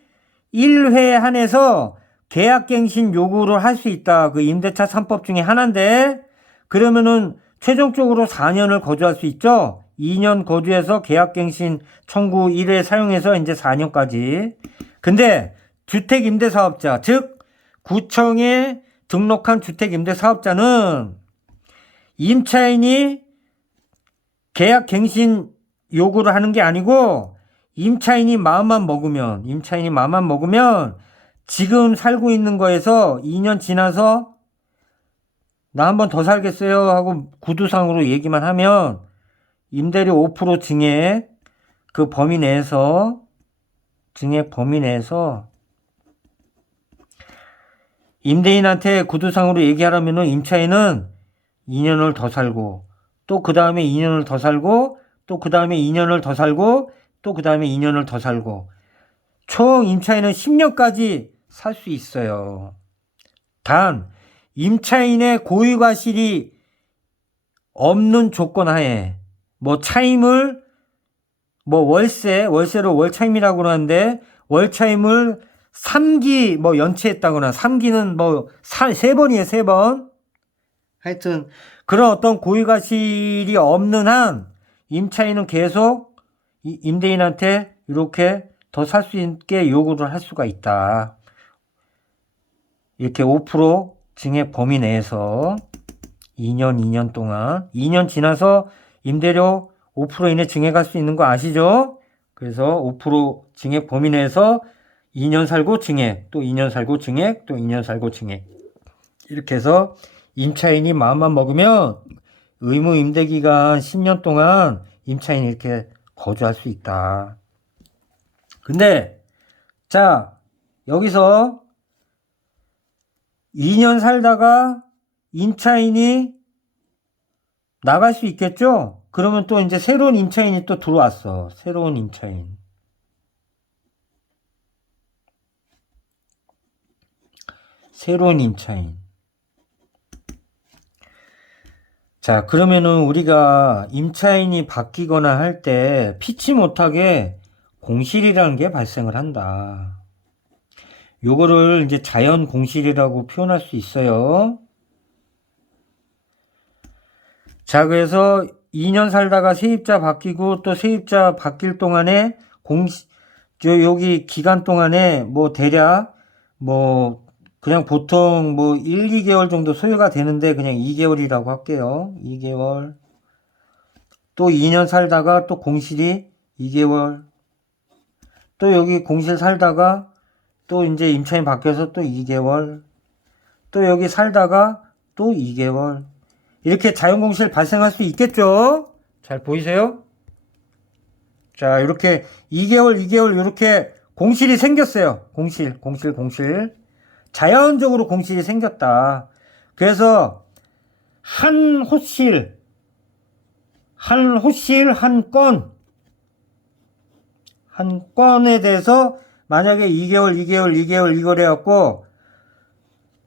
1회 한해서 계약갱신 요구를 할 수 있다. 그 임대차 3법 중에 하나인데, 그러면은 최종적으로 4년을 거주할 수 있죠. 2년 거주해서 계약갱신 청구 1회 사용해서 이제 4년까지. 근데 주택임대사업자, 즉 구청에 등록한 주택임대사업자는 임차인이 계약갱신 요구를 하는 게 아니고 임차인이 마음만 먹으면 지금 살고 있는 거에서 2년 지나서 나 한 번 더 살겠어요 하고 구두상으로 얘기만 하면 임대료 5% 증액 그 범위 내에서 임대인한테 구두상으로 얘기하라면은 임차인은 2년을 더 살고 또 그 다음에 2년을 더 살고, 또 그 다음에 2년을 더 살고, 또 그 다음에 2년을 더 살고, 총 임차인은 10년까지 살 수 있어요. 단 임차인의 고유과실이 없는 조건 하에, 뭐 차임을, 뭐 월세로 월차임이라고 하는데, 월차임을 3기 뭐 연체했다거나, 3기는 뭐 3번이에요, 3번. 하여튼 그런 어떤 고유과실이 없는 한 임차인은 계속 임대인한테 이렇게 더 살 수 있게 요구를 할 수가 있다. 이렇게 5% 증액 범위 내에서 2년 동안, 2년 지나서 임대료 5% 이내 증액할 수 있는 거 아시죠? 그래서 5% 증액 범위 내에서 2년 살고 증액, 또 2년 살고 증액, 또 2년 살고 증액. 이렇게 해서 임차인이 마음만 먹으면 의무 임대 기간 10년 동안 임차인이 이렇게 거주할 수 있다. 근데 자, 여기서 2년 살다가 임차인이 나갈 수 있겠죠? 그러면 또 이제 새로운 임차인이 또 들어왔어. 새로운 임차인. 새로운 임차인. 자, 그러면은 우리가 임차인이 바뀌거나 할 때 피치 못하게 공실이라는 게 발생을 한다. 요거를 이제 자연 공실이라고 표현할 수 있어요. 자, 그래서 2년 살다가 세입자 바뀌고 또 세입자 바뀔 동안에 여기 기간 동안에 뭐 대략 뭐 그냥 보통 뭐 1, 2개월 정도 소요가 되는데 그냥 2개월이라고 할게요. 2개월. 또 2년 살다가 또 공실이 2개월. 또 여기 공실 살다가 또 이제 임차인 바뀌어서 또 2개월. 또 여기 살다가 또 2개월. 이렇게 자연공실 발생할 수 있겠죠? 잘 보이세요? 자, 이렇게 2개월 이렇게 공실이 생겼어요. 공실. 자연적으로 공실이 생겼다. 그래서 한 호실, 한 건에 대해서 만약에 2개월 이걸 해갖고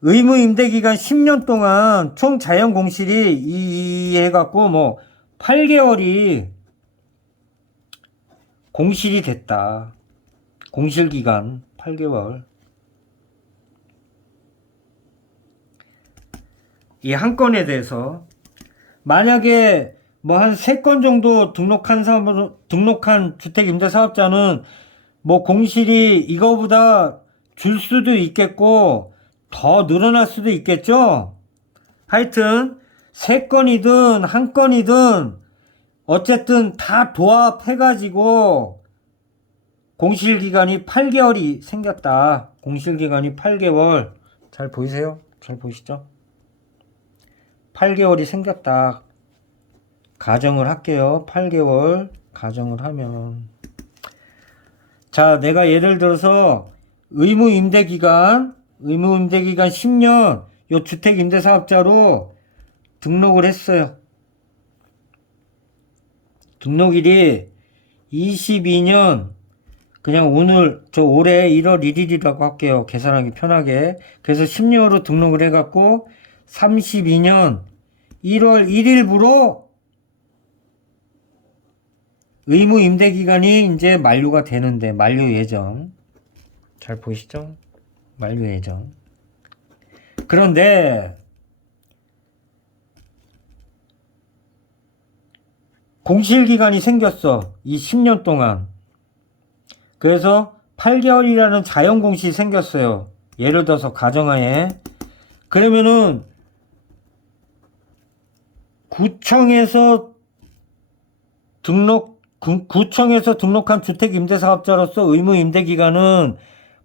의무 임대 기간 10년 동안 총 자연 공실이 이 해갖고 뭐 8개월이 공실이 됐다. 공실 기간 8개월. 이 한 건에 대해서 만약에 뭐 한 3건 정도 등록한 주택 임대 사업자는 뭐 공실이 이거보다 줄 수도 있겠고 더 늘어날 수도 있겠죠. 하여튼 3건이든 1건이든 어쨌든 다 도합해가지고 공실기간이 8개월이 생겼다. 공실기간이 8개월. 잘 보이세요? 잘 보이시죠? 8개월이 생겼다. 가정을 할게요. 8개월 가정을 하면, 자, 내가 예를 들어서 의무 임대기간 10년 요 주택임대사업자로 등록을 했어요. 등록일이 22년 그냥 올해 1월 1일이라고 할게요. 계산하기 편하게. 그래서 10년으로 등록을 해갖고 32년 1월 1일부로 의무 임대 기간이 이제 만료가 되는데, 만료 예정. 잘 보이시죠? 만료 예정. 그런데 공실 기간이 생겼어. 이 10년 동안. 그래서 8개월이라는 자연 공실이 생겼어요. 예를 들어서 가정하에. 그러면은 구청에서 등록한 주택임대사업자로서 의무임대기간은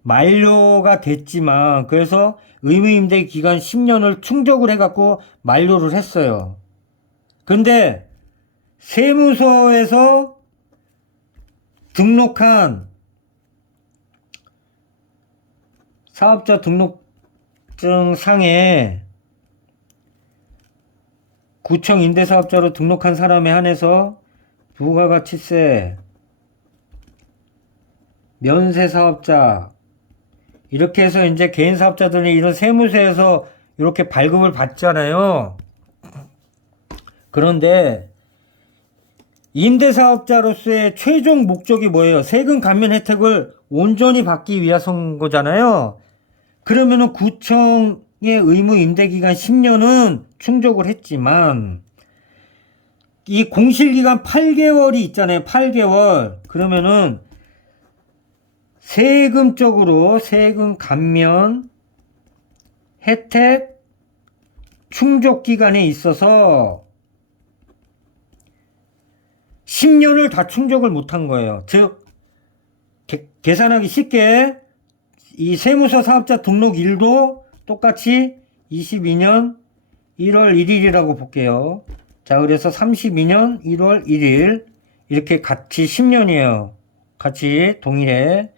만료가 됐지만, 그래서 의무임대기간 10년을 충족을 해갖고 만료를 했어요. 근데 세무서에서 등록한 사업자 등록증 상에 구청 임대사업자로 등록한 사람에 한해서 부가가치세, 면세사업자, 이렇게 해서 이제 개인사업자들이 이런 세무서에서 이렇게 발급을 받잖아요. 그런데 임대사업자로서의 최종 목적이 뭐예요? 세금 감면 혜택을 온전히 받기 위해서인 거잖아요. 그러면은 구청의 의무 임대기간 10년은 충족을 했지만 이 공실기간 8개월이 있잖아요. 8개월. 그러면은 세금적으로 세금 감면 혜택 충족 기간에 있어서 10년을 다 충족을 못한 거예요. 즉 계산하기 쉽게 이 세무서 사업자 등록일도 똑같이 22년 1월 1일이라고 볼게요. 자, 그래서 32년 1월 1일 이렇게 같이 10년이에요. 같이 동일해.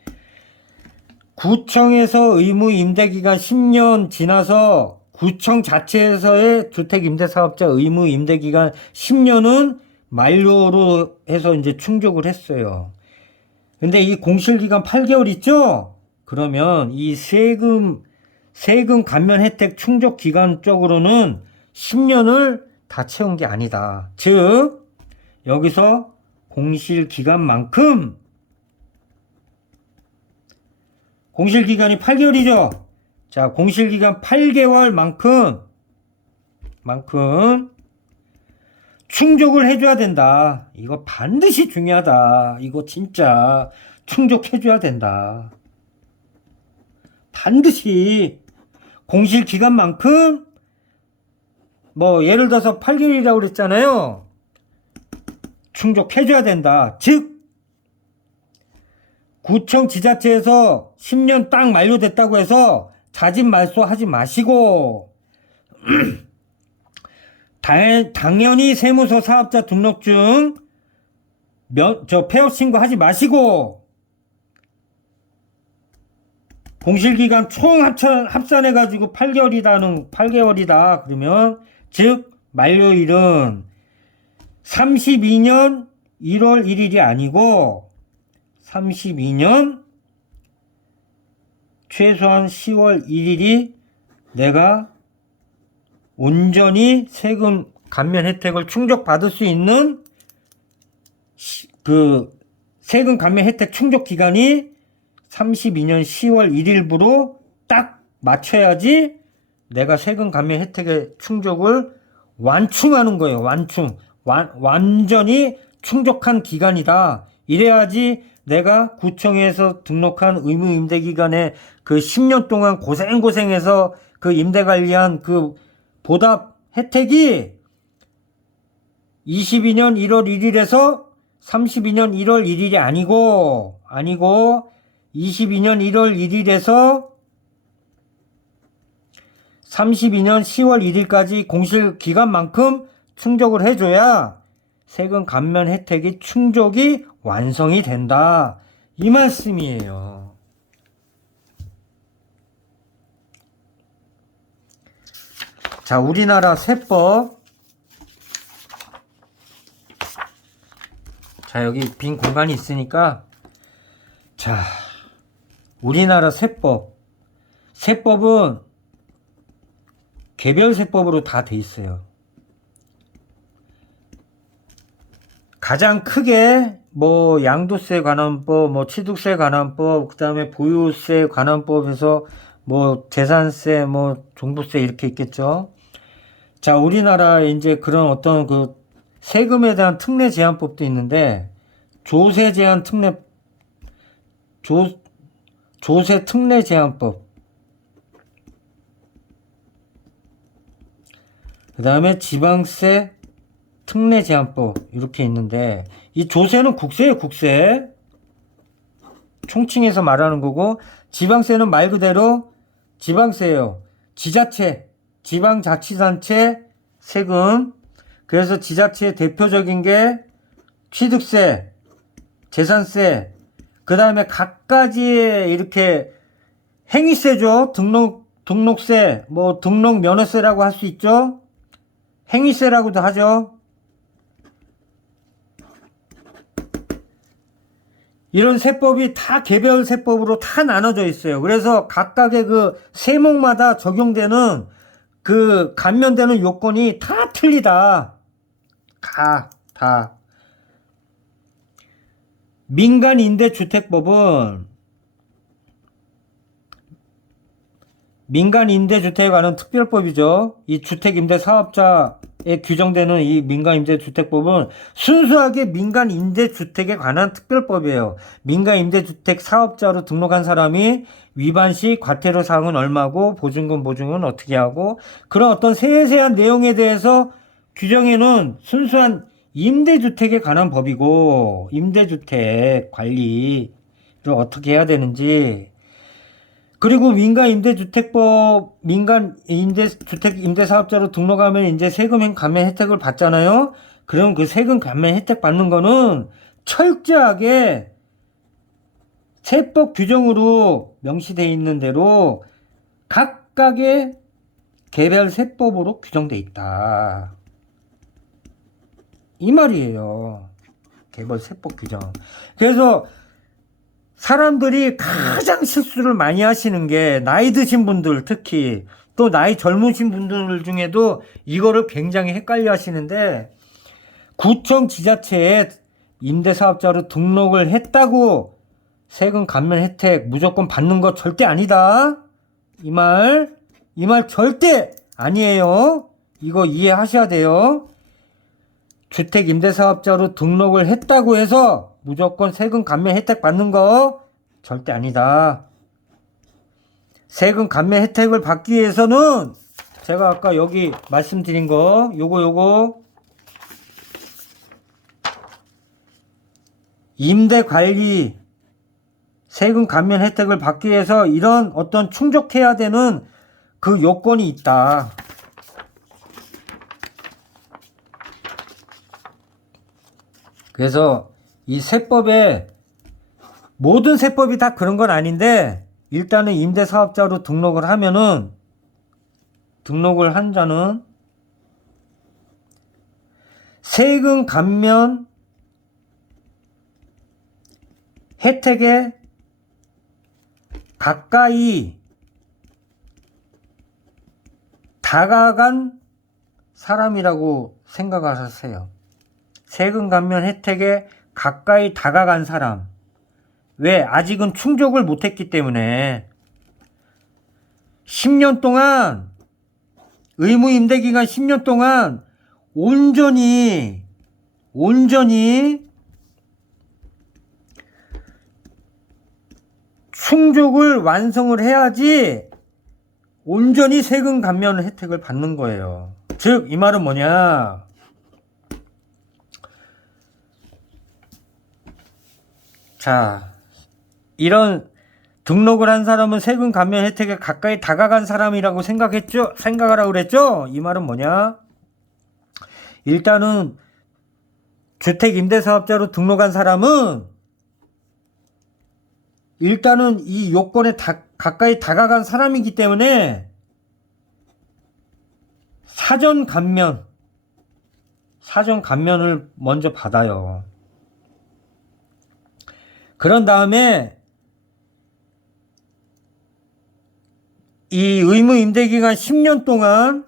구청에서 의무 임대기간 10년 지나서 구청 자체에서의 주택임대사업자 의무 임대기간 10년은 만료로 해서 이제 충족을 했어요. 근데 이 공실기간 8개월 있죠? 그러면 이 세금 감면 혜택 충족 기간 쪽으로는 10년을 다 채운 게 아니다. 즉, 여기서 공실기간만큼 공실기간이 8개월이죠? 자, 공실기간 8개월만큼 충족을 해줘야 된다. 이거 반드시 중요하다. 이거 진짜 충족해줘야 된다. 반드시 공실기간만큼 뭐 예를 들어서 8개월이라고 그랬잖아요. 충족해줘야 된다. 즉 구청 지자체에서 10년 딱 만료됐다고 해서 자진말소하지 마시고 당연히 세무서 사업자 등록증 폐업 신고하지 마시고 공실기간 총 합산해가지고 8개월이다. 그러면 즉 만료일은 32년 1월 1일이 아니고 32년 최소한 10월 1일이 내가 온전히 세금 감면 혜택을 충족받을 수 있는 그 세금 감면 혜택 충족 기간이 32년 10월 1일부로 딱 맞춰야지 내가 세금 감면 혜택의 충족을 완충하는 거예요. 완전히 충족한 기간이다. 이래야지 내가 구청에서 등록한 의무 임대 기간에 그 10년 동안 고생해서 그 임대 관리한 그 보답 혜택이 22년 1월 1일에서 32년 1월 1일이 아니고 22년 1월 1일에서 32년 10월 1일까지 공실 기간만큼 충족을 해줘야 세금 감면 혜택이 충족이 완성이 된다. 이 말씀이에요. 자, 우리나라 세법. 자, 여기 빈 공간이 있으니까 자, 우리나라 세법. 세법은 개별 세법으로 다 돼 있어요. 가장 크게 뭐 양도세 관한법, 뭐 취득세 관한법, 그다음에 보유세 관한법에서 뭐 재산세, 뭐 종부세 이렇게 있겠죠. 자, 우리나라에 이제 그런 어떤 그 세금에 대한 특례 제한법도 있는데 조세 특례 제한법. 그다음에 지방세 특례 제한법 이렇게 있는데 이 조세는 국세예요. 국세. 총칭해서 말하는 거고 지방세는 말 그대로 지방세예요. 지자체, 지방자치단체 세금. 그래서 지자체의 대표적인 게 취득세, 재산세, 그 다음에 각가지의 이렇게 행위세죠. 등록세, 뭐 등록면허세라고 할 수 있죠. 행위세라고도 하죠. 이런 세법이 다 개별 세법으로 다 나눠져 있어요. 그래서 각각의 그 세목마다 적용되는 그 감면되는 요건이 다 틀리다. 다. 민간임대주택법은 민간임대주택에 관한 특별법이죠. 이 주택임대사업자에 규정되는 이 민간임대주택법은 순수하게 민간임대주택에 관한 특별법이에요. 민간임대주택 사업자로 등록한 사람이 위반 시 과태료 사항은 얼마고 보증은 어떻게 하고 그런 어떤 세세한 내용에 대해서 규정해놓은 순수한 임대주택에 관한 법이고 임대주택 관리를 어떻게 해야 되는지 그리고 민간임대주택법, 민간임대주택 임대사업자로 등록하면 이제 세금 감면 혜택을 받잖아요. 그럼 그 세금 감면 혜택 받는 거는 철저하게 세법 규정으로 명시되어 있는 대로 각각의 개별 세법으로 규정되어 있다. 이 말이에요. 개별 세법 규정. 그래서 사람들이 가장 실수를 많이 하시는 게 나이 드신 분들 특히 또 나이 젊으신 분들 중에도 이거를 굉장히 헷갈려 하시는데 구청 지자체에 임대사업자로 등록을 했다고 세금 감면 혜택 무조건 받는 거 절대 아니다. 이 말 절대 아니에요. 이거 이해하셔야 돼요. 주택 임대사업자로 등록을 했다고 해서 무조건 세금 감면 혜택 받는 거 절대 아니다. 세금 감면 혜택을 받기 위해서는 제가 아까 여기 말씀드린 거 요거 임대관리 세금 감면 혜택을 받기 위해서 이런 어떤 충족해야 되는 그 요건이 있다. 그래서 이 세법에 모든 세법이 다 그런 건 아닌데 일단은 임대사업자로 등록을 하면은 등록을 한 자는 세금 감면 혜택에 가까이 다가간 사람이라고 생각을 하세요. 세금 감면 혜택에 가까이 다가간 사람. 왜? 아직은 충족을 못했기 때문에 10년 동안 의무 임대기간 10년 동안 온전히 충족을 완성을 해야지 온전히 세금 감면 혜택을 받는 거예요. 즉, 이 말은 뭐냐? 자, 이런 등록을 한 사람은 세금 감면 혜택에 가까이 다가간 사람이라고 생각하라고 그랬죠? 이 말은 뭐냐? 일단은 주택 임대사업자로 등록한 사람은 일단은 이 요건에 가까이 다가간 사람이기 때문에 사전 감면을 먼저 받아요. 그런 다음에 이 의무 임대기간 10년 동안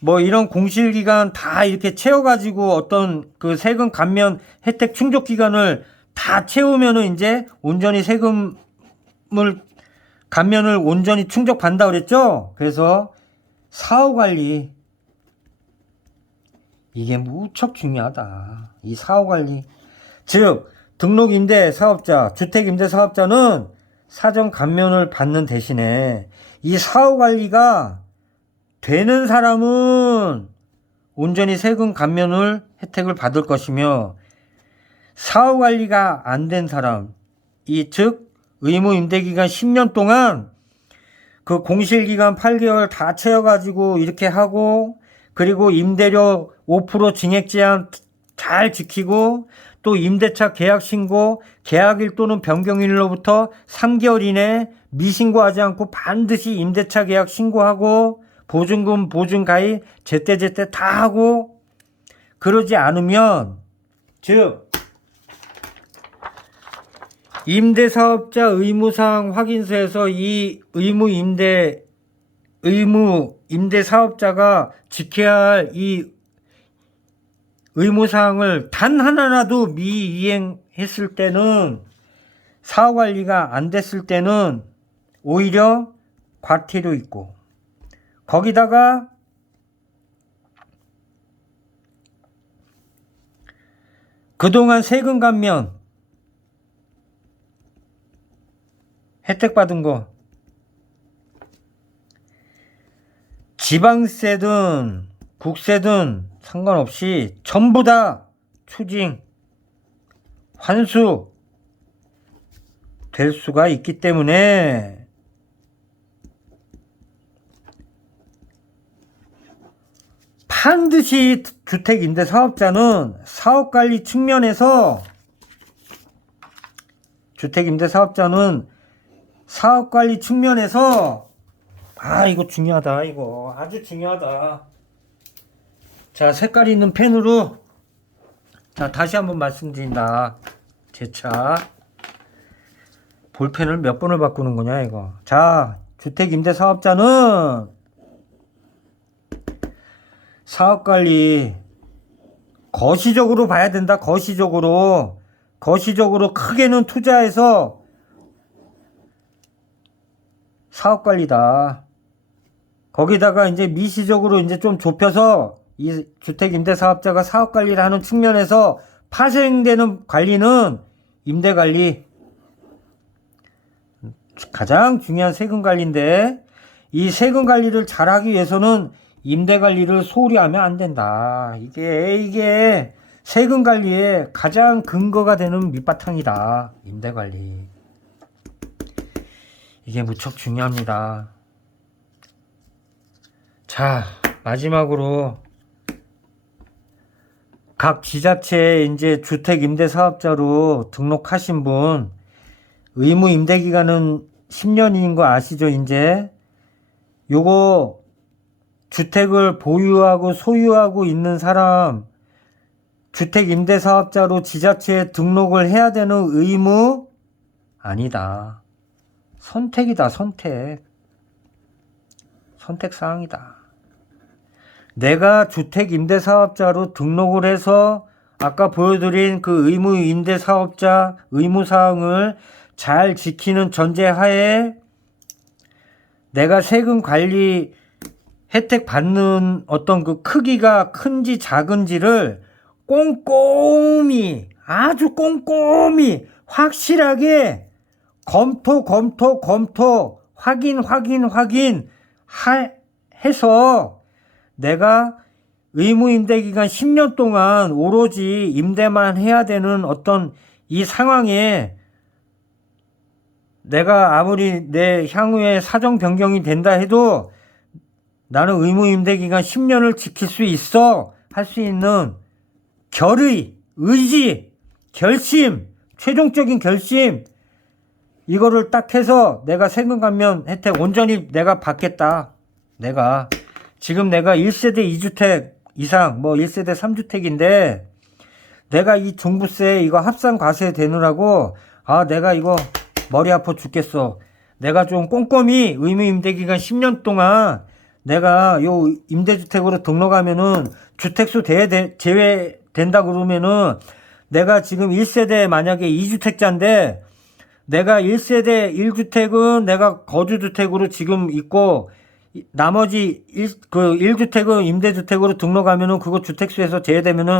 뭐 이런 공실기간 다 이렇게 채워가지고 어떤 그 세금 감면 혜택 충족 기간을 다 채우면은 이제 온전히 세금을 감면을 온전히 충족받는다 그랬죠? 그래서 사후관리 이게 무척 중요하다. 이 사후관리 즉 등록임대사업자, 주택임대사업자는 사전 감면을 받는 대신에 이 사후관리가 되는 사람은 온전히 세금 감면을 혜택을 받을 것이며 사후관리가 안 된 사람, 즉 의무 임대기간 10년 동안 그 공실기간 8개월 다 채워가지고 이렇게 하고 그리고 임대료 5% 증액제한 잘 지키고 또 임대차 계약 신고, 계약일 또는 변경일로부터 3개월 이내 미신고하지 않고 반드시 임대차 계약 신고하고 보증금, 보증가입 제때제때 다 하고 그러지 않으면, 즉 임대사업자 의무사항 확인서에서 이 의무 임대사업자가 지켜야 할 이 의무사항을 단 하나라도 미이행했을 때는, 사후관리가 안 됐을 때는 오히려 과태료 있고, 거기다가 그동안 세금 감면 혜택 받은 거, 지방세든 국세든 상관없이 전부 다 추징, 환수 될 수가 있기 때문에 반드시 주택임대사업자는 사업관리 측면에서, 주택임대사업자는 사업관리 측면에서, 이거 중요하다. 이거 아주 중요하다. 자, 색깔 있는 펜으로, 자, 다시 한번 말씀드린다. 재차 볼펜을 몇 번을 바꾸는 거냐 이거. 자, 주택임대사업자는 사업관리 거시적으로 봐야 된다. 거시적으로 크게는 투자해서 사업관리다. 거기다가 이제 미시적으로 이제 좀 좁혀서 이 주택임대사업자가 사업관리를 하는 측면에서 파생되는 관리는 임대관리, 가장 중요한 세금관리인데, 이 세금관리를 잘하기 위해서는 임대관리를 소홀히 하면 안 된다. 이게 세금관리의 가장 근거가 되는 밑바탕이다. 임대관리. 이게 무척 중요합니다. 자, 마지막으로 각 지자체에 이제 주택임대사업자로 등록하신 분, 의무 임대기간은 10년인 거 아시죠? 이제 요거 주택을 보유하고 소유하고 있는 사람, 주택임대사업자로 지자체에 등록을 해야 되는 의무 아니다. 선택이다. 선택사항이다. 내가 주택임대사업자로 등록을 해서 아까 보여드린 그 의무임대사업자 의무사항을 잘 지키는 전제하에 내가 세금 관리 혜택 받는 어떤 그 크기가 큰지 작은지를 꼼꼼히, 아주 꼼꼼히 확실하게 검토 확인 해서 내가 의무임대기간 10년 동안 오로지 임대만 해야 되는 어떤 이 상황에 내가 아무리 내 향후에 사정 변경이 된다 해도 나는 의무임대기간 10년을 지킬 수 있어 할 수 있는 결의, 의지, 결심, 최종적인 결심, 이거를 딱 해서 내가 세금 감면 혜택 온전히 내가 받겠다. 지금 내가 1세대 2주택 이상, 1세대 3주택인데, 내가 이 종부세 이거 합산 과세 되느라고, 내가 이거 머리 아파 죽겠어. 내가 좀 꼼꼼히 의무임대기간 10년 동안 내가 요 임대주택으로 등록하면은 주택수 제외된다 그러면은 내가 지금 1세대 만약에 2주택자인데 내가 1세대 1주택은 내가 거주주택으로 지금 있고 나머지 1주택은 임대주택으로 등록하면은 그거 주택수에서 제외되면은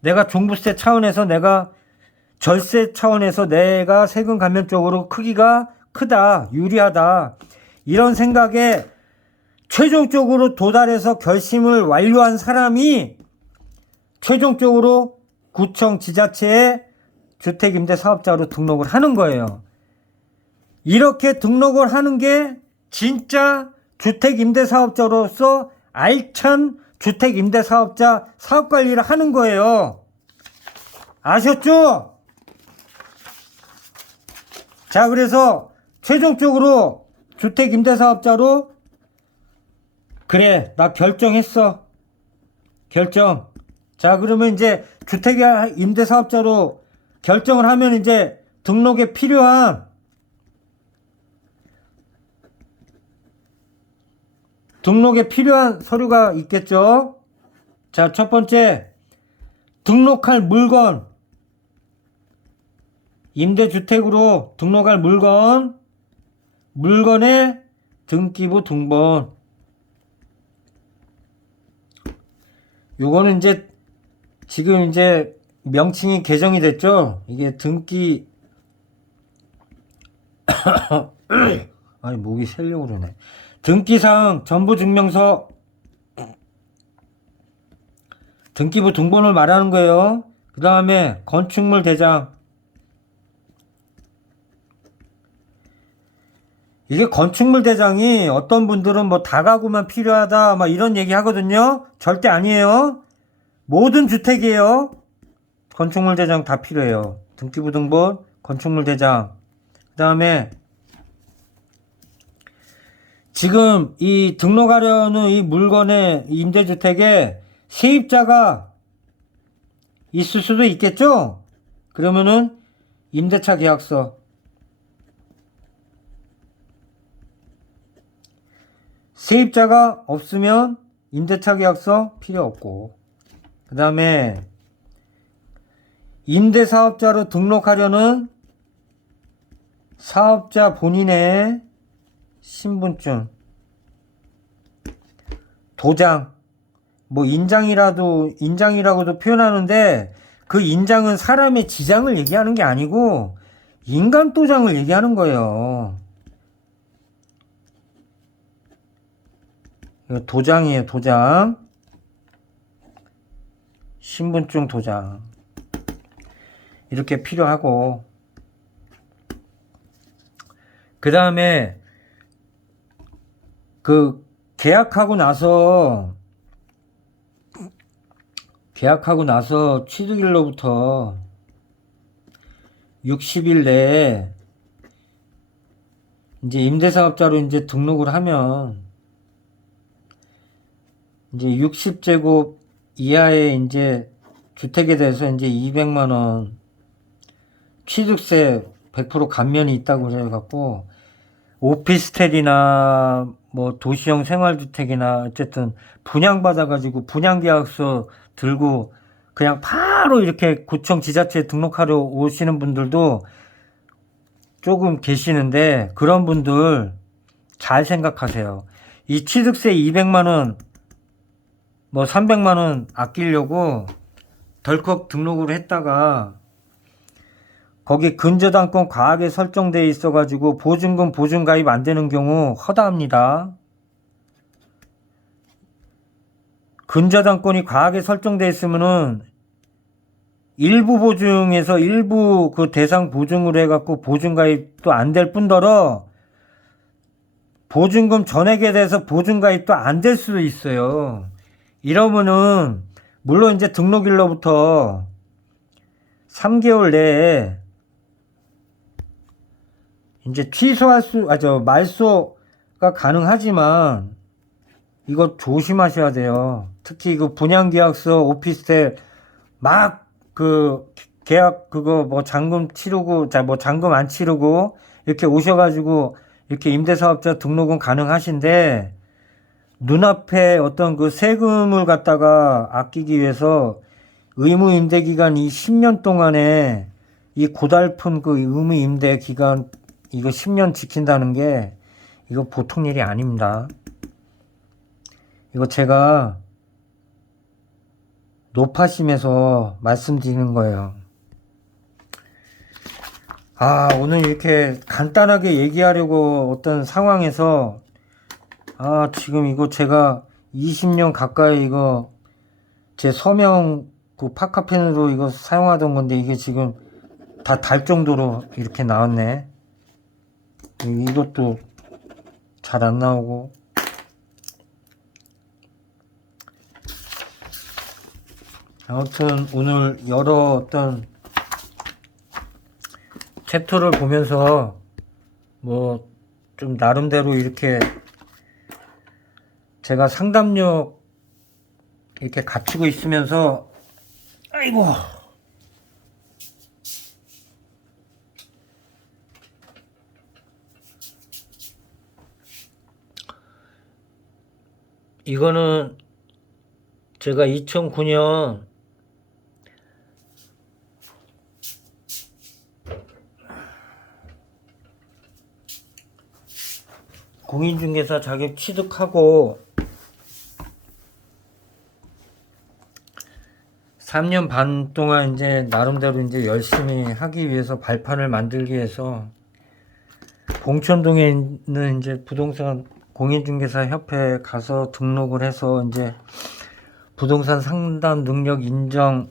내가 종부세 차원에서 내가 절세 차원에서 내가 세금 감면 쪽으로 크기가 크다, 유리하다. 이런 생각에 최종적으로 도달해서 결심을 완료한 사람이 최종적으로 구청 지자체에 주택임대사업자로 등록을 하는 거예요. 이렇게 등록을 하는 게 진짜 주택임대사업자로서 알찬 주택임대사업자 사업관리를 하는 거예요. 아셨죠? 자, 그래서 최종적으로 주택임대사업자로 그래, 나 결정했어. 결정. 자, 그러면 이제 주택 임대사업자로 결정을 하면 이제 등록에 필요한 서류가 있겠죠? 자, 첫 번째, 등록할 물건. 임대주택으로 등록할 물건의 등기부 등본. 요거는 이제 지금 이제 명칭이 개정이 됐죠? 이게 아니, 목이 새려고 그러네. 등기사항 전부증명서, 등기부 등본을 말하는 거예요. 그 다음에 건축물 대장. 이게 건축물 대장이 어떤 분들은 뭐 다가구만 필요하다 막 이런 얘기 하거든요. 절대 아니에요. 모든 주택이에요. 건축물 대장 다 필요해요. 등기부 등본, 건축물 대장. 그 다음에 지금 이 등록하려는 이 물건의 임대주택에 세입자가 있을 수도 있겠죠? 그러면은 임대차 계약서. 세입자가 없으면 임대차 계약서 필요 없고. 그 다음에 임대사업자로 등록하려는 사업자 본인의 신분증, 도장, 뭐 인장이라고도 표현하는데 그 인장은 사람의 지장을 얘기하는 게 아니고 인간 도장을 얘기하는 거예요. 도장이에요, 도장. 신분증 도장. 이렇게 필요하고. 그 다음에 그 계약하고 나서 취득일로부터 60일 내에 이제 임대사업자로 이제 등록을 하면 이제 60제곱 이하의 이제 주택에 대해서 이제 200만원 취득세 100% 감면이 있다고 해갖고 오피스텔이나 뭐 도시형 생활주택이나 어쨌든 분양받아가지고 분양계약서 들고 그냥 바로 이렇게 구청 지자체에 등록하러 오시는 분들도 조금 계시는데 그런 분들 잘 생각하세요. 이 취득세 200만원 뭐 300만원 아끼려고 덜컥 등록을 했다가 거기 근저당권 과하게 설정되어 있어가지고 보증금 보증가입 안 되는 경우 허다합니다. 근저당권이 과하게 설정되어 있으면은 일부 보증에서 일부 그 대상 보증으로 해갖고 보증가입도 안 될 뿐더러 보증금 전액에 대해서 보증가입도 안 될 수도 있어요. 이러면은 물론 이제 등록일로부터 3개월 내에 이제 말소가 가능하지만 이거 조심하셔야 돼요. 특히 그 분양계약서 오피스텔 막 그 계약 그거 뭐 잔금 치르고 뭐 잔금 안 치르고 이렇게 오셔가지고 이렇게 임대사업자 등록은 가능하신데 눈앞에 어떤 그 세금을 갖다가 아끼기 위해서 의무 임대 기간 이 10년 동안에 이 고달픈 그 의무 임대 기간 이거 10년 지킨다는 게 이거 보통 일이 아닙니다. 이거 제가 높아심에서 말씀드리는 거예요. 오늘 이렇게 간단하게 얘기하려고 어떤 상황에서 지금 이거 제가 20년 가까이 이거 제 서명 그 파카펜으로 이거 사용하던 건데 이게 지금 다 달 정도로 이렇게 나왔네. 이것도 잘 안 나오고. 아무튼 오늘 여러 어떤 챕터를 보면서 뭐 좀 나름대로 이렇게 제가 상담력 이렇게 갖추고 있으면서, 아이고, 이거는 제가 2009년 공인중개사 자격 취득하고 3년 반 동안 이제 나름대로 이제 열심히 하기 위해서 발판을 만들기 위해서 봉천동에 있는 이제 부동산 공인중개사 협회에 가서 등록을 해서 이제 부동산 상담 능력 인정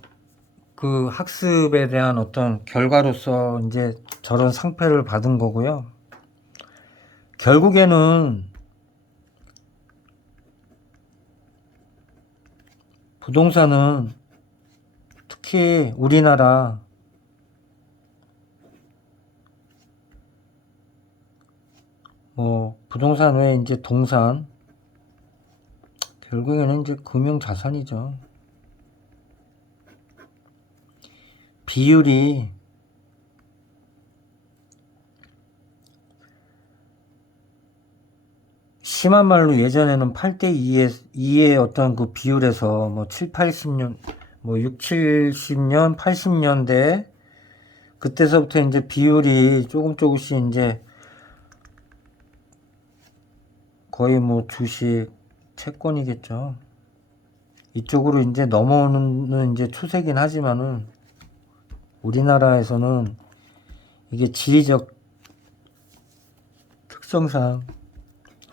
그 학습에 대한 어떤 결과로서 이제 저런 상패를 받은 거고요. 결국에는 부동산은 특히 우리나라 뭐 부동산 외에 이제 동산 결국에는 이제 금융자산이죠. 비율이 심한 말로 예전에는 8대2의 어떤 그 비율에서 뭐 7, 80년, 뭐 6, 70년, 80년대 그때서부터 이제 비율이 조금씩 이제 거의 뭐 주식, 채권이겠죠. 이쪽으로 이제 넘어오는 이제 추세긴 하지만은 우리나라에서는 이게 지리적 특성상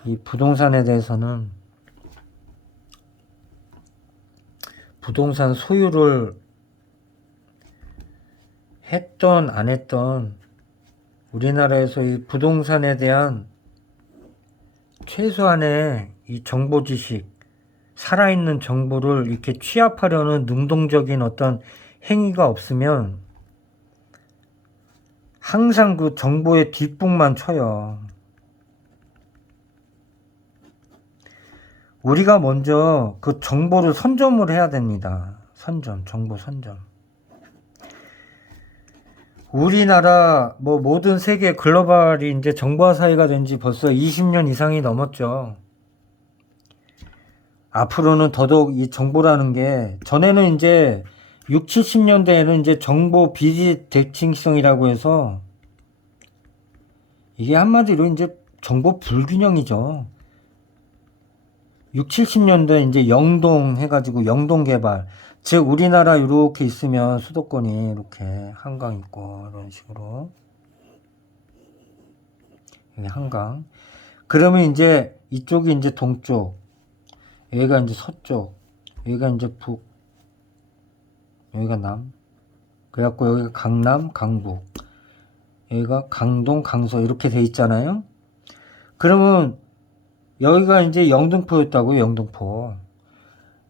이 부동산에 대해서는 부동산 소유를 했던 안 했던 우리나라에서 이 부동산에 대한 최소한의 이 정보 지식, 살아있는 정보를 이렇게 취합하려는 능동적인 어떤 행위가 없으면 항상 그 정보의 뒷북만 쳐요. 우리가 먼저 그 정보를 선점을 해야 됩니다. 정보 선점. 우리나라 뭐 모든 세계 글로벌이 이제 정보화 사회가 된 지 벌써 20년 이상이 넘었죠. 앞으로는 더더욱 이 정보라는 게 전에는 이제 6, 70년대에는 이제 정보 비대칭성이라고 해서 이게 한마디로 이제 정보 불균형이죠. 6, 70년대 이제 영동 해가지고 영동 개발. 즉, 우리나라 이렇게 있으면 수도권이 이렇게 한강 있고, 이런 식으로. 여기 한강. 그러면 이제 이쪽이 이제 동쪽, 여기가 이제 서쪽, 여기가 이제 북, 여기가 남. 그래갖고 여기가 강남, 강북. 여기가 강동, 강서 이렇게 돼 있잖아요. 그러면 여기가 이제 영등포였다고요, 영등포.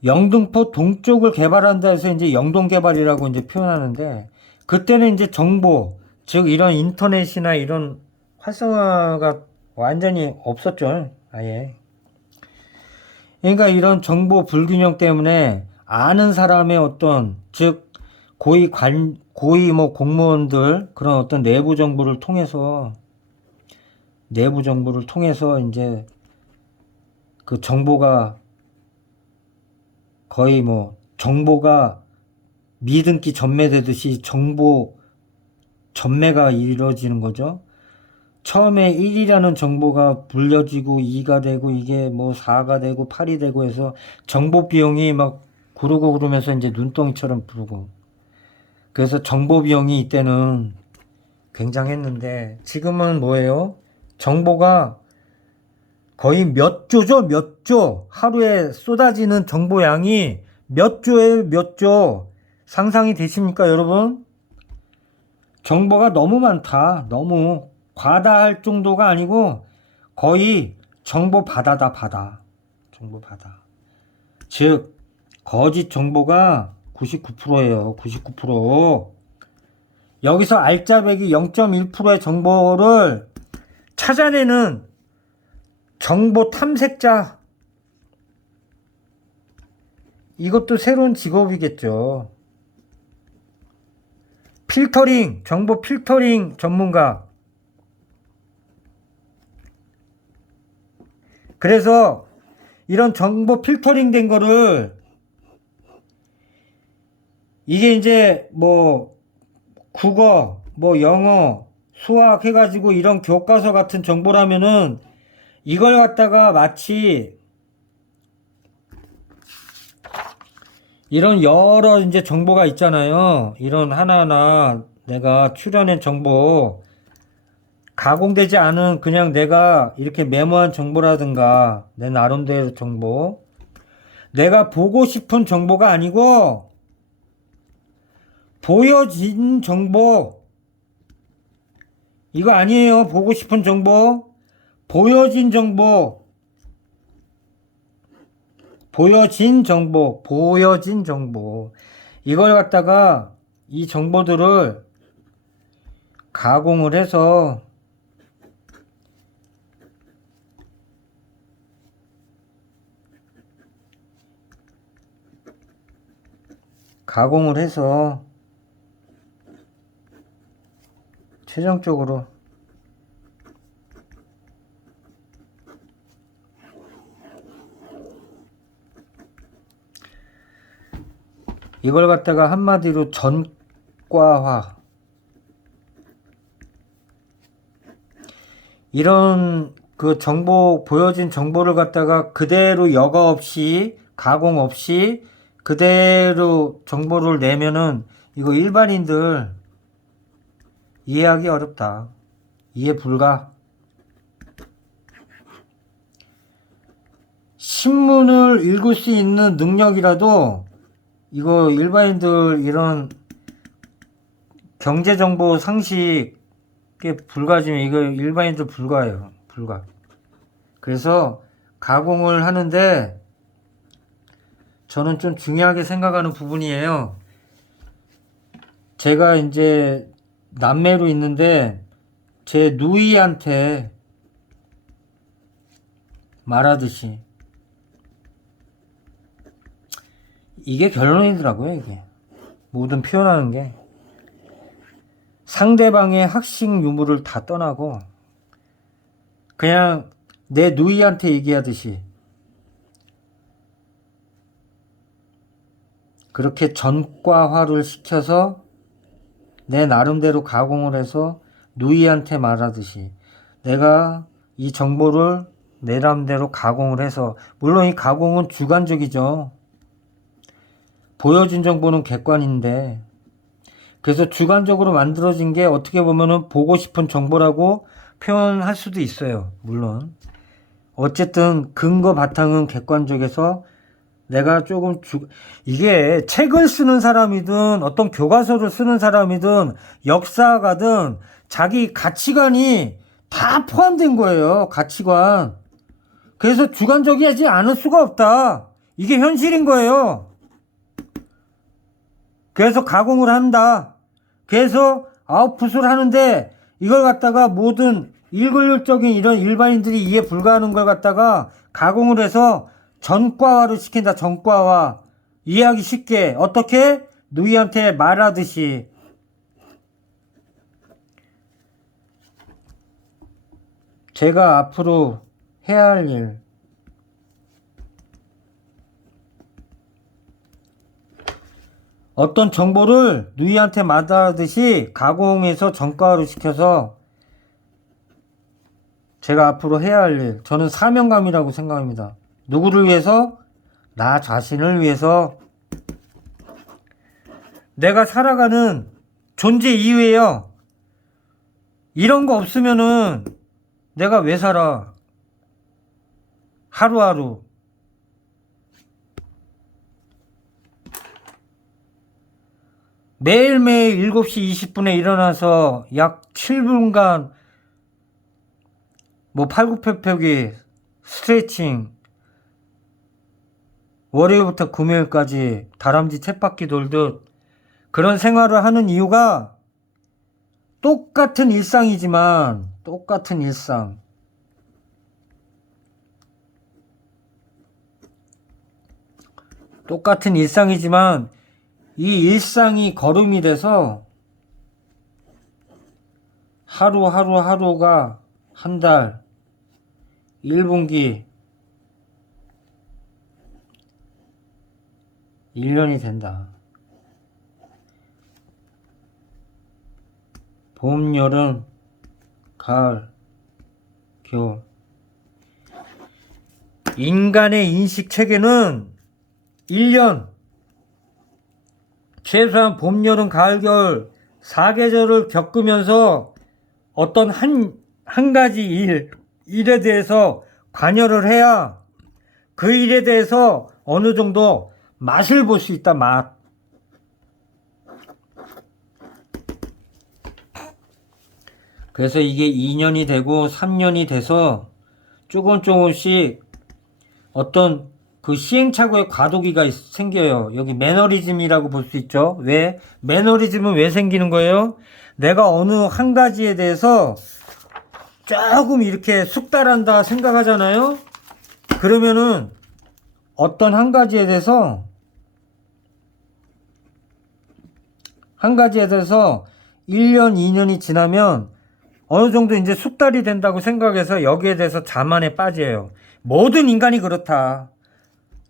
영등포 동쪽을 개발한다 해서 이제 영동개발이라고 이제 표현하는데, 그때는 이제 정보, 즉 이런 인터넷이나 이런 활성화가 완전히 없었죠, 아예. 그러니까 이런 정보 불균형 때문에 아는 사람의 어떤, 즉 고위 뭐 공무원들 그런 어떤 내부 정보를 통해서 이제 그 정보가 거의 뭐 정보가 미등기 전매되듯이 정보 전매가 이루어지는 거죠. 처음에 1이라는 정보가 불려지고 2가 되고 이게 뭐 4가 되고 8이 되고 해서 정보 비용이 막 구르고 그러면서 이제 눈덩이처럼 부르고, 그래서 정보 비용이 이때는 굉장했는데 지금은 뭐예요? 정보가 거의 몇 조죠, 몇 조. 하루에 쏟아지는 정보량이 몇 조예요, 몇 조. 상상이 되십니까, 여러분? 정보가 너무 많다. 너무 과다할 정도가 아니고 거의 정보 바다다, 바다. 정보 바다. 즉, 거짓 정보가 99%예요, 99%. 여기서 알짜배기 0.1%의 정보를 찾아내는 정보 탐색자, 이것도 새로운 직업이겠죠. 필터링, 정보 필터링 전문가. 그래서 이런 정보 필터링 된 거를 이게 이제 뭐 국어, 뭐 영어, 수학 해가지고 이런 교과서 같은 정보라면은 이걸 갖다가 마치 이런 여러 이제 정보가 있잖아요. 이런 하나하나 내가 출연한 정보, 가공되지 않은 그냥 내가 이렇게 메모한 정보라든가 내 나름대로 정보, 내가 보고 싶은 정보가 아니고 보여진 정보, 이거 아니에요. 보고 싶은 정보, 보여진 정보, 보여진 정보, 보여진 정보. 이걸 갖다가 이 정보들을 가공을 해서 최종적으로 이걸 갖다가 한마디로 전과화, 이런 그 정보, 보여진 정보를 갖다가 그대로 여과 없이 가공 없이 그대로 정보를 내면은 이거 일반인들 이해하기 어렵다. 이해 불가. 신문을 읽을 수 있는 능력이라도 이거 일반인들 이런 경제정보 상식에 불가지면 이거 일반인들 불가예요. 불가. 그래서 가공을 하는데 저는 좀 중요하게 생각하는 부분이에요. 제가 이제 남매로 있는데 제 누이한테 말하듯이 이게 결론이더라고요. 이게 모든 표현하는 게 상대방의 학식 유무를 다 떠나고 그냥 내 누이한테 얘기하듯이 그렇게 전과화를 시켜서 내 나름대로 가공을 해서 누이한테 말하듯이 내가 이 정보를 내 나름대로 가공을 해서, 물론 이 가공은 주관적이죠. 보여진 정보는 객관인데, 그래서 주관적으로 만들어진 게 어떻게 보면은 보고 싶은 정보라고 표현할 수도 있어요. 물론 어쨌든 근거 바탕은 객관적에서 내가 조금 이게 책을 쓰는 사람이든 어떤 교과서를 쓰는 사람이든 역사가든 자기 가치관이 다 포함된 거예요. 가치관. 그래서 주관적이지 않을 수가 없다. 이게 현실인 거예요. 그래서 가공을 한다. 그래서 아웃풋을 하는데 이걸 갖다가 모든 일글적인 이런 일반인들이 이해 불가하는 걸 갖다가 가공을 해서 전과화를 시킨다. 전과화. 이해하기 쉽게. 어떻게? 누이한테 말하듯이. 제가 앞으로 해야 할 일. 어떤 정보를 누이한테 말하듯이 가공해서 전과화를 시켜서 제가 앞으로 해야 할 일. 저는 사명감이라고 생각합니다. 누구를 위해서? 나 자신을 위해서. 내가 살아가는 존재 이유예요. 이런 거 없으면은 내가 왜 살아? 하루하루. 매일매일 7시 20분에 일어나서 약 7분간 뭐 팔굽혀펴기, 스트레칭, 월요일부터 금요일까지 다람쥐 쳇바퀴 돌듯 그런 생활을 하는 이유가 똑같은 일상이지만 똑같은 일상. 똑같은 일상이지만 이 일상이 걸음이 돼서 하루가 한 달, 1분기, 1년이 된다. 봄, 여름, 가을, 겨울. 인간의 인식 체계는 1년, 최소한 봄, 여름, 가을, 겨울 4계절을 겪으면서 어떤 한 가지 일에 대해서 관여를 해야 그 일에 대해서 어느 정도 맛을 볼 수 있다, 맛. 그래서 이게 2년이 되고 3년이 돼서 조금씩 어떤 그 시행착오의 과도기가 생겨요. 여기 매너리즘이라고 볼 수 있죠. 왜? 매너리즘은 왜 생기는 거예요? 내가 어느 한 가지에 대해서 조금 이렇게 숙달한다 생각하잖아요. 그러면은 어떤 한 가지에 대해서 1년, 2년이 지나면 어느 정도 이제 숙달이 된다고 생각해서 여기에 대해서 자만에 빠져요. 모든 인간이 그렇다.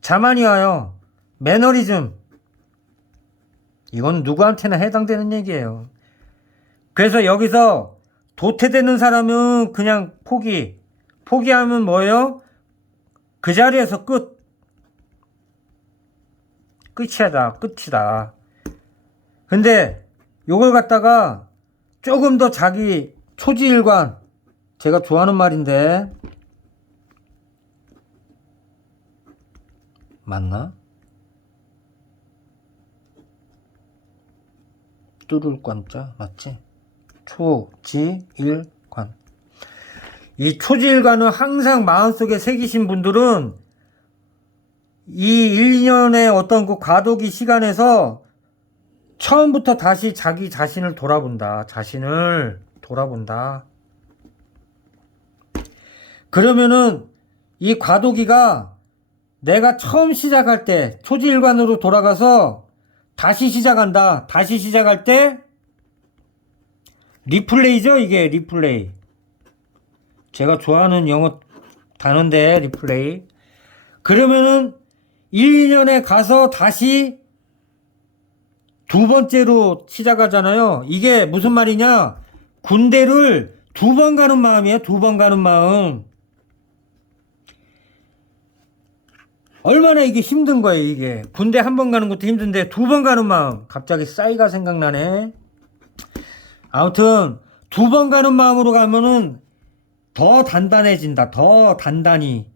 자만이 와요. 매너리즘. 이건 누구한테나 해당되는 얘기예요. 그래서 여기서 도태되는 사람은 그냥 포기하면 뭐예요? 그 자리에서 끝이다. 근데 요걸 갖다가 조금 더 자기 초지일관, 제가 좋아하는 말인데 맞나? 뚫을 관자 맞지? 초지일관. 이 초지일관을 항상 마음속에 새기신 분들은 이 1년의 어떤 그 과도기 시간에서 처음부터 다시 자기 자신을 돌아본다. 그러면은 이 과도기가 내가 처음 시작할 때 초지일관으로 돌아가서 다시 시작한다. 다시 시작할 때 리플레이죠, 이게 리플레이. 제가 좋아하는 영어 단어인데 리플레이. 그러면은 1년에 가서 다시 두 번째로 시작하잖아요. 이게 무슨 말이냐? 군대를 2번 가는 마음이에요. 2번 가는 마음. 얼마나 이게 힘든 거예요, 이게. 군대 1번 가는 것도 힘든데 2번 가는 마음. 갑자기 싸이가 생각나네. 아무튼 2번 가는 마음으로 가면은 더 단단해진다. 더 단단히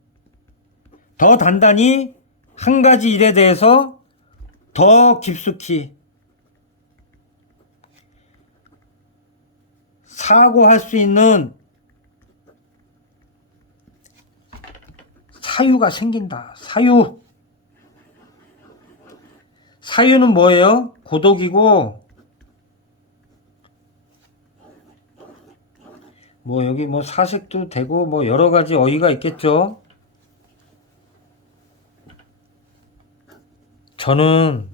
한 가지 일에 대해서 더 깊숙이 사고할 수 있는 사유가 생긴다. 사유는 뭐예요? 고독이고, 뭐 여기 뭐 사색도 되고 뭐 여러 가지 어휘가 있겠죠. 저는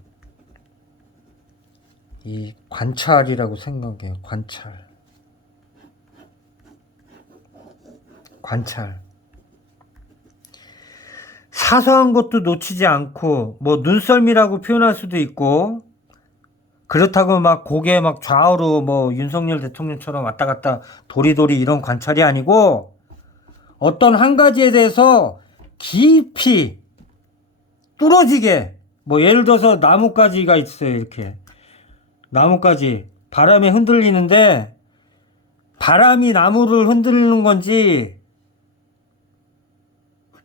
이 관찰이라고 생각해요. 관찰. 사소한 것도 놓치지 않고, 뭐 눈썰미라고 표현할 수도 있고, 그렇다고 막 고개 막 좌우로 뭐 윤석열 대통령처럼 왔다 갔다 도리도리 이런 관찰이 아니고, 어떤 한 가지에 대해서 깊이 뚫어지게, 뭐 예를 들어서 나뭇가지가 있어요. 이렇게 나뭇가지 바람에 흔들리는데 바람이 나무를 흔들리는 건지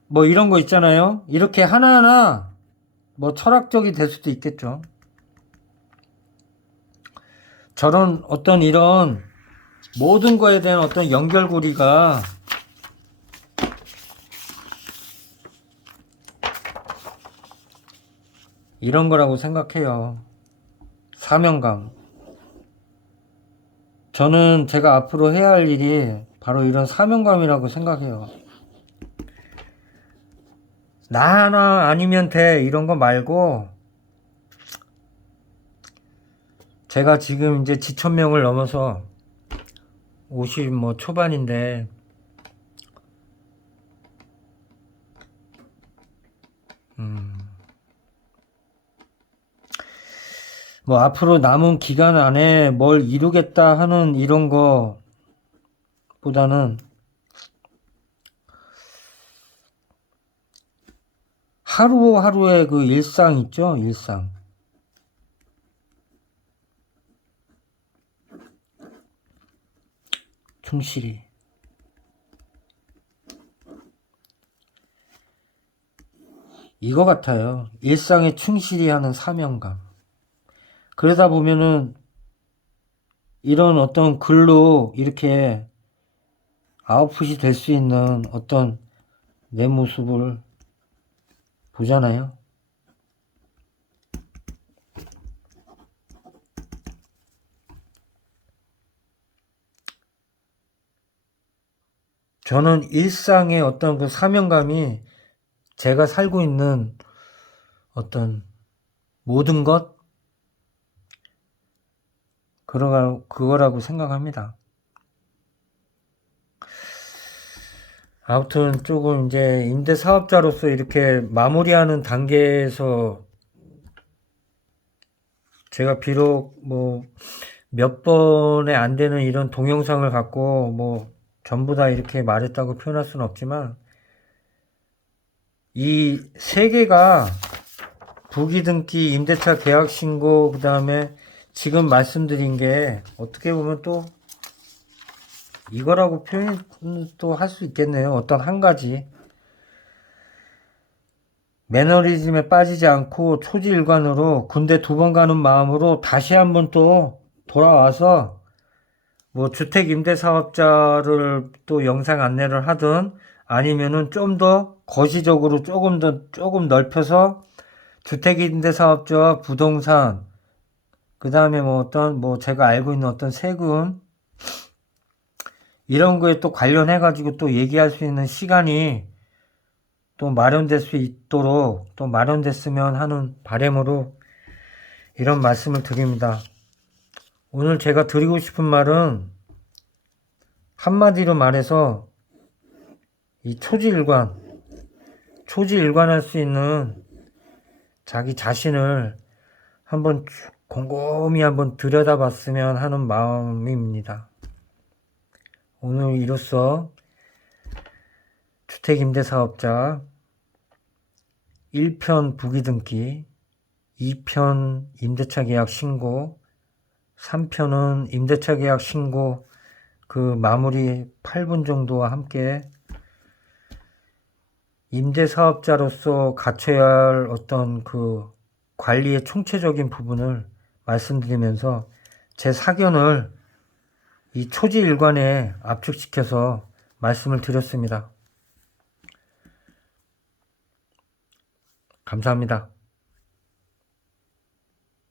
뭐 이런 거 있잖아요. 이렇게 하나하나 뭐 철학적이 될 수도 있겠죠. 저런 어떤 이런 모든 거에 대한 어떤 연결고리가 이런 거라고 생각해요. 사명감. 저는 제가 앞으로 해야 할 일이 바로 이런 사명감이라고 생각해요. 나 하나 아니면 돼 이런 거 말고, 제가 지금 이제 지천명을 넘어서 50 뭐 초반인데, 뭐 앞으로 남은 기간 안에 뭘 이루겠다 하는 이런 거 보다는 하루하루의 그 일상 있죠? 일상. 충실히. 이거 같아요. 일상에 충실히 하는 사명감. 그러다 보면은 이런 어떤 글로 이렇게 아웃풋이 될 수 있는 어떤 내 모습을 보잖아요. 저는 일상의 어떤 그 사명감이 제가 살고 있는 어떤 모든 것, 그거라고 생각합니다. 아무튼 조금 이제 임대사업자로서 이렇게 마무리하는 단계에서 제가 비록 뭐 몇 번에 안 되는 이런 동영상을 갖고 뭐 전부 다 이렇게 말했다고 표현할 수는 없지만, 이 세 개가 부기등기, 임대차 계약 신고, 그 다음에 지금 말씀드린 게 어떻게 보면 또 이거라고 표현도 할 수 있겠네요. 어떤 한 가지 매너리즘에 빠지지 않고 초지일관으로 군대 2번 가는 마음으로 다시 한번 또 돌아와서 뭐 주택 임대 사업자를 또 영상 안내를 하든, 아니면은 좀 더 거시적으로 조금 넓혀서 주택 임대 사업자와 부동산, 그 다음에 뭐 어떤 뭐 제가 알고 있는 어떤 세금 이런 거에 또 관련해 가지고 또 얘기할 수 있는 시간이 또 마련될 수 있도록 또 마련됐으면 하는 바람으로 이런 말씀을 드립니다. 오늘 제가 드리고 싶은 말은 한마디로 말해서 이 초지일관할 수 있는 자기 자신을 한번 곰곰이 한번 들여다봤으면 하는 마음입니다. 오늘 이로써 주택임대사업자 1편 부기등기, 2편 임대차 계약 신고, 3편은 임대차 계약 신고 그 마무리 8분 정도와 함께 임대사업자로서 갖춰야 할 어떤 그 관리의 총체적인 부분을 말씀드리면서 제 사견을 이 초지일관에 압축시켜서 말씀을 드렸습니다. 감사합니다.